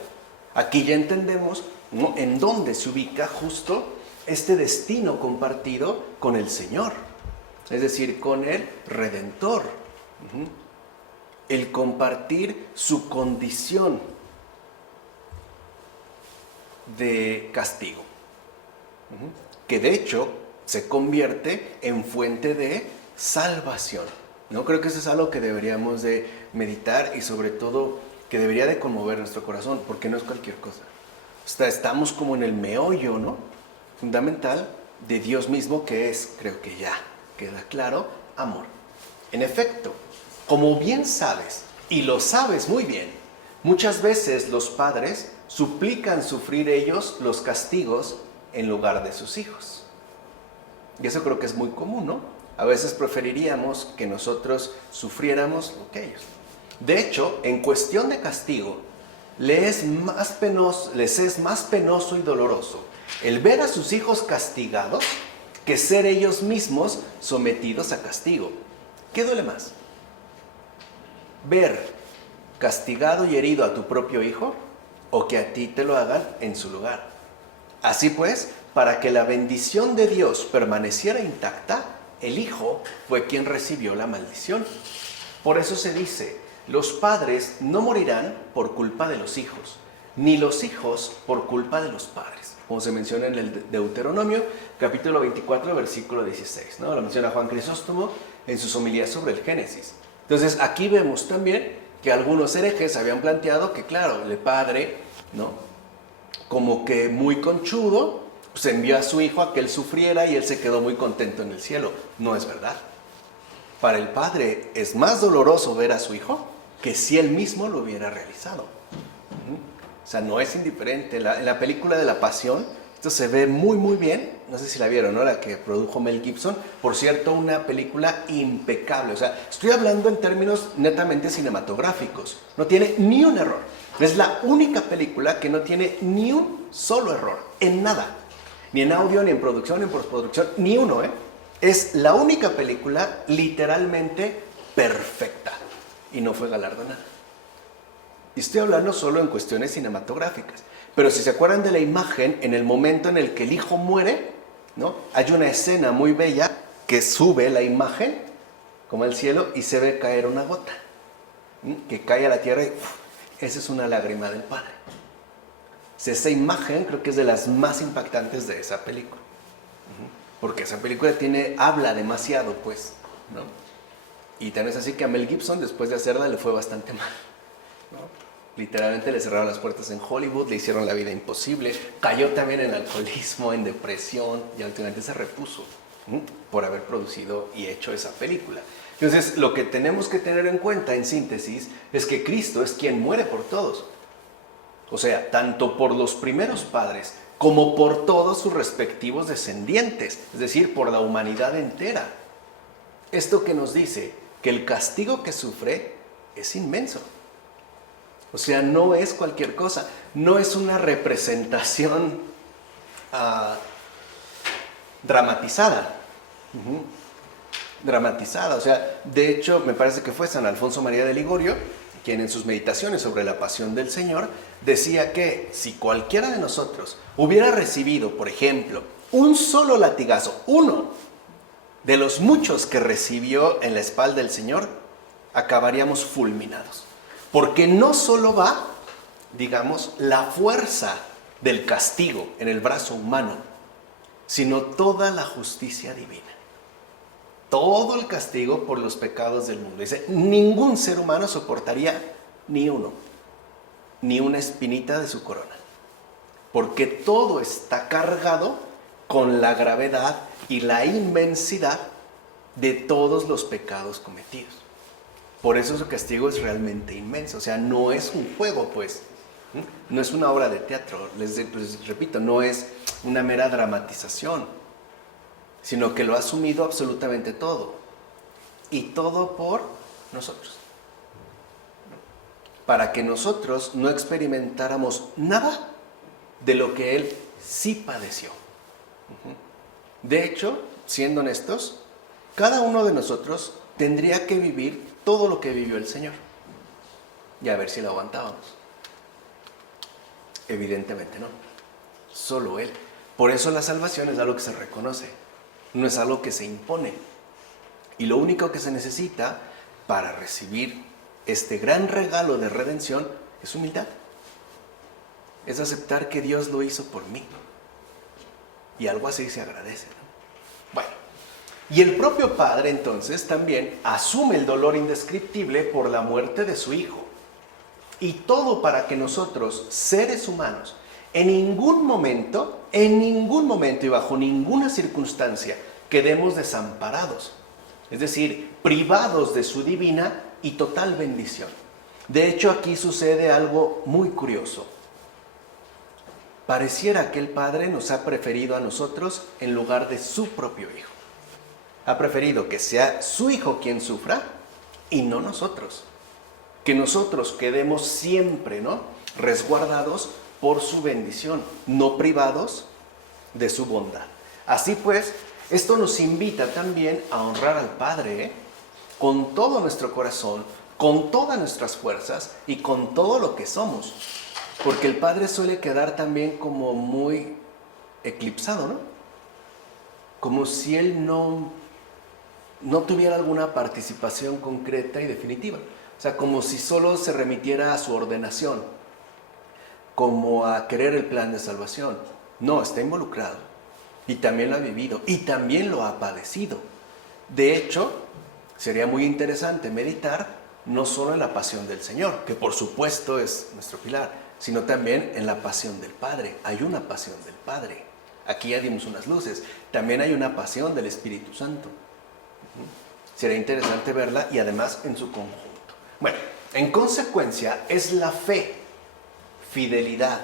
Aquí ya entendemos, ¿no?, en dónde se ubica justo este destino compartido con el Señor. Es decir, con el Redentor. El compartir su condición de castigo. Que de hecho se convierte en fuente de salvación. No creo que eso es algo que deberíamos de meditar y sobre todo que debería de conmover nuestro corazón, porque no es cualquier cosa. O sea, estamos como en el meollo, ¿no?, fundamental de Dios mismo, que es, creo que ya queda claro, amor. En efecto, como bien sabes, y lo sabes muy bien, muchas veces los padres suplican sufrir ellos los castigos en lugar de sus hijos. Y eso creo que es muy común, ¿no? A veces preferiríamos que nosotros sufriéramos lo que ellos. De hecho, en cuestión de castigo, les es más penoso y doloroso el ver a sus hijos castigados que ser ellos mismos sometidos a castigo. ¿Qué duele más? ¿Ver castigado y herido a tu propio hijo o que a ti te lo hagan en su lugar? Así pues, para que la bendición de Dios permaneciera intacta, el Hijo fue quien recibió la maldición. Por eso se dice, los padres no morirán por culpa de los hijos, ni los hijos por culpa de los padres. Como se menciona en el Deuteronomio, capítulo 24, versículo 16, ¿no? Lo menciona Juan Crisóstomo en sus homilías sobre el Génesis. Entonces, aquí vemos también que algunos herejes habían planteado que, claro, el padre, ¿no?, como que muy conchudo, pues envió a su hijo a que él sufriera y él se quedó muy contento en el cielo. No es verdad. para el padre es más doloroso ver a su hijo que si él mismo lo hubiera realizado. O sea, no es indiferente. En la película de La Pasión, esto se ve muy, muy bien. No sé si la vieron, ¿no? La que produjo Mel Gibson. Por cierto, una película impecable. O sea, estoy hablando en términos netamente cinematográficos. No tiene ni un error. Es la única película que no tiene ni un solo error. En nada. Ni en audio, ni en producción, ni en postproducción. Ni uno, ¿eh? Es la única película literalmente perfecta. Y no fue galardonada. Y estoy hablando solo en cuestiones cinematográficas. Pero si se acuerdan de la imagen, en el momento en el que el hijo muere, ¿no? Hay una escena muy bella que sube la imagen, como al cielo, y se ve caer una gota, que cae a la tierra y esa es una lágrima del padre. Esa imagen creo que es de las más impactantes de esa película. Porque esa película habla demasiado, pues, ¿no? Y tan es así que a Mel Gibson, después de hacerla, le fue bastante mal, ¿no? Literalmente le cerraron las puertas en Hollywood, le hicieron la vida imposible, cayó también en alcoholismo, en depresión, y últimamente se repuso por haber producido y hecho esa película. Entonces, lo que tenemos que tener en cuenta, en síntesis, es que Cristo es quien muere por todos. O sea, tanto por los primeros padres como por todos sus respectivos descendientes, es decir, por la humanidad entera. Esto que nos dice que el castigo que sufre es inmenso. O sea, no es cualquier cosa, no es una representación dramatizada. Dramatizada, o sea, de hecho, me parece que fue San Alfonso María de Ligorio quien en sus meditaciones sobre la pasión del Señor decía que si cualquiera de nosotros hubiera recibido, por ejemplo, un solo latigazo, uno de los muchos que recibió en la espalda del Señor, acabaríamos fulminados. Porque no solo va, digamos, la fuerza del castigo en el brazo humano, sino toda la justicia divina. Todo el castigo por los pecados del mundo. Dice, ningún ser humano soportaría ni uno, ni una espinita de su corona. Porque todo está cargado con la gravedad y la inmensidad de todos los pecados cometidos. Por eso su castigo es realmente inmenso. O sea, no es un juego, pues. No es una obra de teatro. Les repito, no es una mera dramatización, sino que lo ha asumido absolutamente todo. Y todo por nosotros. Para que nosotros no experimentáramos nada de lo que Él sí padeció. De hecho, siendo honestos, cada uno de nosotros tendría que vivir todo lo que vivió el Señor. Y a ver si lo aguantábamos. Evidentemente no. Solo Él. Por eso la salvación es algo que se reconoce. No es algo que se impone. Y lo único que se necesita para recibir este gran regalo de redención es humildad. Es aceptar que Dios lo hizo por mí. Y algo así se agradece, ¿no? Bueno. Y el propio Padre entonces también asume el dolor indescriptible por la muerte de su Hijo. Y todo para que nosotros, seres humanos, en ningún momento y bajo ninguna circunstancia quedemos desamparados. Es decir, privados de su divina y total bendición. De hecho, aquí sucede algo muy curioso. Pareciera que el Padre nos ha preferido a nosotros en lugar de su propio Hijo. Ha preferido que sea su Hijo quien sufra y no nosotros. Que nosotros quedemos siempre, ¿no?, resguardados por su bendición, no privados de su bondad. Así pues, esto nos invita también a honrar al Padre, con todo nuestro corazón, con todas nuestras fuerzas y con todo lo que somos. Porque el Padre suele quedar también como muy eclipsado, ¿no? Como si Él no tuviera alguna participación concreta y definitiva. O sea, como si solo se remitiera a su ordenación, como a querer el plan de salvación. No, está involucrado. Y también lo ha vivido. Y también lo ha padecido. De hecho, sería muy interesante meditar no solo en la pasión del Señor, que por supuesto es nuestro pilar, sino también en la pasión del Padre. Hay una pasión del Padre. Aquí ya dimos unas luces. También hay una pasión del Espíritu Santo. Sería interesante verla y además en su conjunto. Bueno, en consecuencia es la fe, fidelidad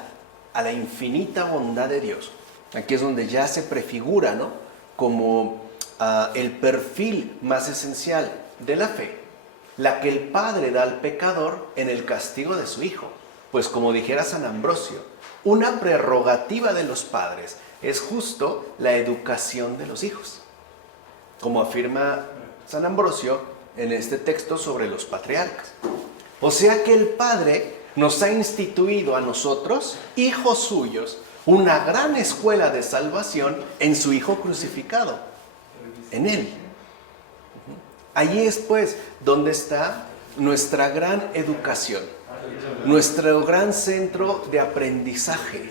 a la infinita bondad de Dios. Aquí es donde ya se prefigura, ¿no?, como el perfil más esencial de la fe, la que el Padre da al pecador en el castigo de su Hijo. Pues como dijera San Ambrosio, una prerrogativa de los padres es justo la educación de los hijos, como afirma San Ambrosio en este texto sobre los patriarcas. O sea que el Padre nos ha instituido a nosotros, hijos suyos, una gran escuela de salvación en su Hijo crucificado, en Él. Allí es pues donde está nuestra gran educación, nuestro gran centro de aprendizaje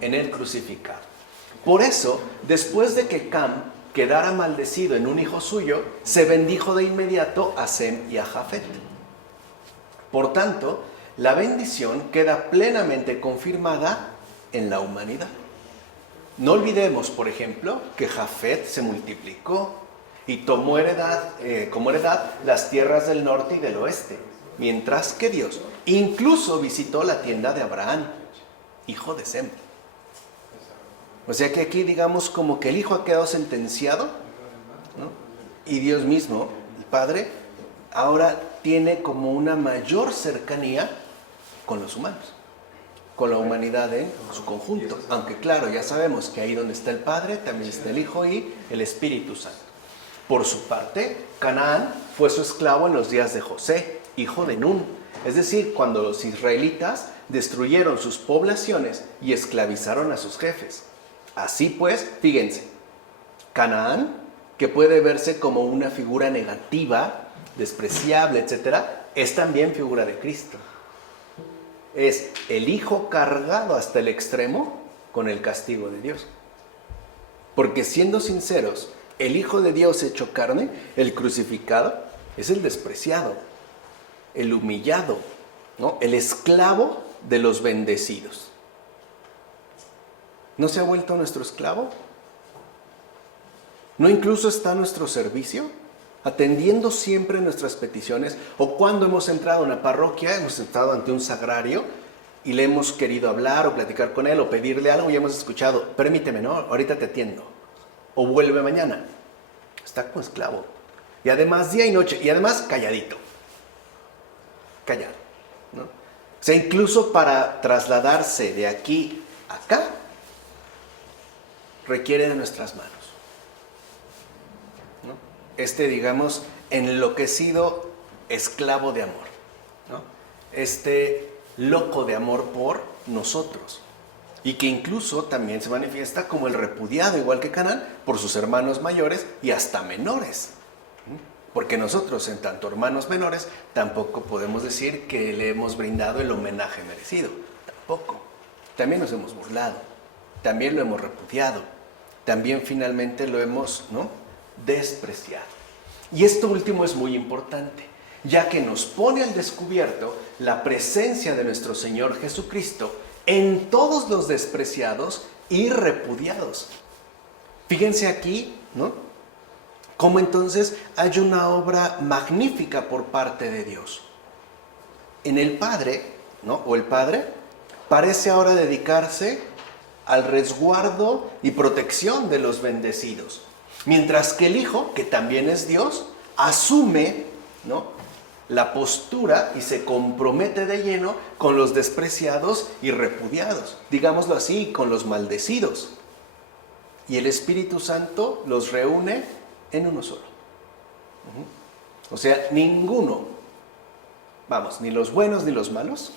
en el crucificado. Por eso, después de que Cam quedara maldecido en un hijo suyo, se bendijo de inmediato a Sem y a Jafet. Por tanto, la bendición queda plenamente confirmada en la humanidad. No olvidemos, por ejemplo, que Jafet se multiplicó y tomó como heredad las tierras del norte y del oeste, mientras que Dios incluso visitó la tienda de Abraham, hijo de Sem. O sea que aquí digamos como que el hijo ha quedado sentenciado, ¿no?, y Dios mismo, el Padre, ahora tiene como una mayor cercanía con los humanos, con la humanidad en su conjunto. Aunque claro, ya sabemos que ahí donde está el Padre, también está el Hijo y el Espíritu Santo. Por su parte, Canaán fue su esclavo en los días de José, hijo de Nun. Es decir, cuando los israelitas destruyeron sus poblaciones y esclavizaron a sus jefes. Así pues, fíjense, Canaán, que puede verse como una figura negativa, despreciable, etc., es también figura de Cristo. Es el Hijo cargado hasta el extremo con el castigo de Dios. Porque siendo sinceros, el Hijo de Dios hecho carne, el crucificado, es el despreciado, el humillado, ¿no?, el esclavo de los bendecidos. ¿No se ha vuelto nuestro esclavo? ¿No incluso está a nuestro servicio, atendiendo siempre nuestras peticiones? O cuando hemos entrado a una parroquia, hemos estado ante un sagrario y le hemos querido hablar o platicar con él o pedirle algo y hemos escuchado, permíteme, no, ahorita te atiendo, o vuelve mañana. Está como esclavo. Y además día y noche, y además calladito. Callado, ¿no? O sea, incluso para trasladarse de aquí a acá, requiere de nuestras manos, ¿no? Digamos, enloquecido esclavo de amor, ¿no? Loco de amor por nosotros. Y que incluso también se manifiesta como el repudiado, igual que Canaán, por sus hermanos mayores y hasta menores. Porque nosotros, en tanto hermanos menores, tampoco podemos decir que le hemos brindado el homenaje merecido. Tampoco. También nos hemos burlado. También lo hemos repudiado. También finalmente lo hemos, ¿no?, despreciado. Y esto último es muy importante, ya que nos pone al descubierto la presencia de nuestro Señor Jesucristo en todos los despreciados y repudiados. Fíjense aquí, ¿no?, cómo entonces hay una obra magnífica por parte de Dios. En el Padre, ¿no?, o el Padre, parece ahora dedicarse al resguardo y protección de los bendecidos, mientras que el Hijo, que también es Dios, asume, ¿no?, la postura y se compromete de lleno con los despreciados y repudiados, digámoslo así, con los maldecidos. Y el Espíritu Santo los reúne en uno solo. O sea, ninguno, ni los buenos ni los malos,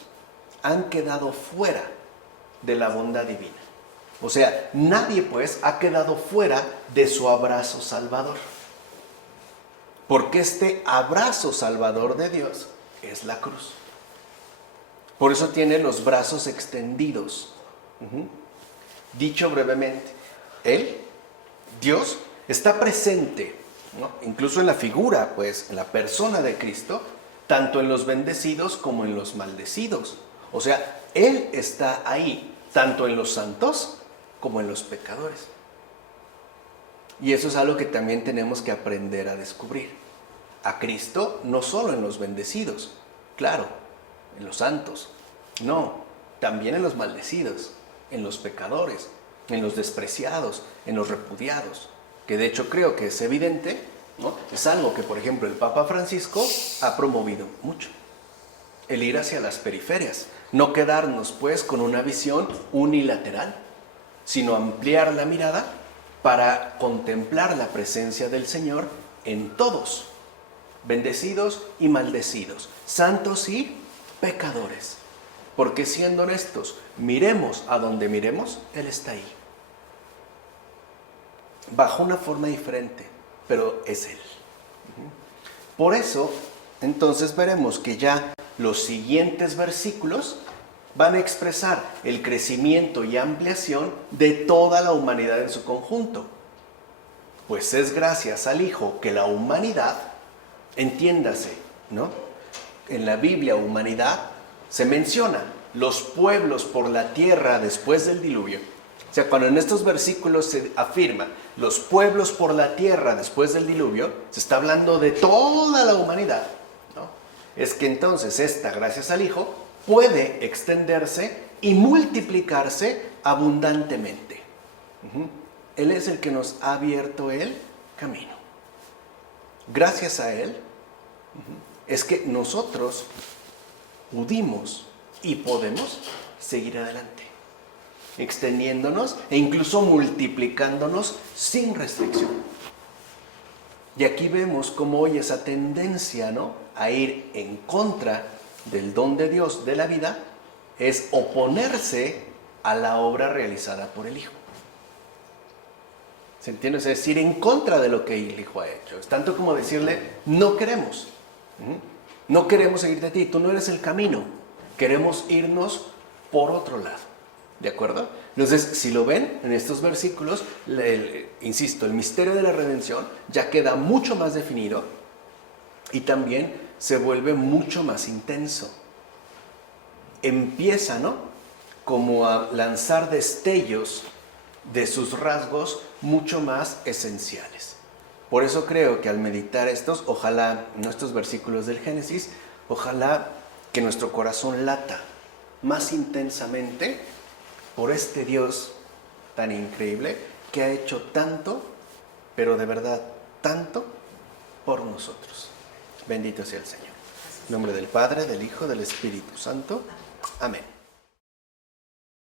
han quedado fuera de la bondad divina. O sea, nadie pues ha quedado fuera de su abrazo salvador. Porque este abrazo salvador de Dios es la cruz. Por eso tiene los brazos extendidos. Dicho brevemente, Él, Dios, está presente, ¿no?, incluso en la figura, pues, en la persona de Cristo, tanto en los bendecidos como en los maldecidos. O sea, Él está ahí, tanto en los santos como en los pecadores. Y eso es algo que también tenemos que aprender a descubrir. a Cristo no solo en los bendecidos, claro, en los santos, no, también en los maldecidos, en los pecadores, en los despreciados, en los repudiados, que de hecho creo que es evidente, ¿no? Es algo que, por ejemplo, el Papa Francisco ha promovido mucho, el ir hacia las periferias, no quedarnos pues con una visión unilateral, sino ampliar la mirada para contemplar la presencia del Señor en todos, bendecidos y maldecidos, santos y pecadores. Porque siendo honestos, miremos a donde miremos, Él está ahí. Bajo una forma diferente, pero es Él. Por eso, entonces veremos que ya los siguientes versículos van a expresar el crecimiento y ampliación de toda la humanidad en su conjunto. Pues es gracias al Hijo que la humanidad, entiéndase, ¿no? En la Biblia, humanidad, se menciona los pueblos por la tierra después del diluvio. O sea, cuando en estos versículos se afirma los pueblos por la tierra después del diluvio, se está hablando de toda la humanidad, ¿no? Es que entonces esta, gracias al Hijo, puede extenderse y multiplicarse abundantemente. Él es el que nos ha abierto el camino. Gracias a Él es que nosotros pudimos y podemos seguir adelante, extendiéndonos e incluso multiplicándonos sin restricción. Y aquí vemos cómo hoy esa tendencia, ¿no?, a ir en contra del don de Dios de la vida es oponerse a la obra realizada por el Hijo. ¿Se entiende? Es decir, en contra de lo que el Hijo ha hecho. Es tanto como decirle, no queremos. No queremos seguir de ti, tú no eres el camino. Queremos irnos por otro lado. ¿De acuerdo? Entonces, si lo ven en estos versículos, insisto, el misterio de la redención ya queda mucho más definido y también se vuelve mucho más intenso. Empieza, ¿no?, como a lanzar destellos de sus rasgos mucho más esenciales. Por eso creo que al meditar ojalá, estos versículos del Génesis, ojalá que nuestro corazón lata más intensamente por este Dios tan increíble que ha hecho tanto, pero de verdad tanto, por nosotros. Bendito sea el Señor. En nombre del Padre, del Hijo, del Espíritu Santo. Amén.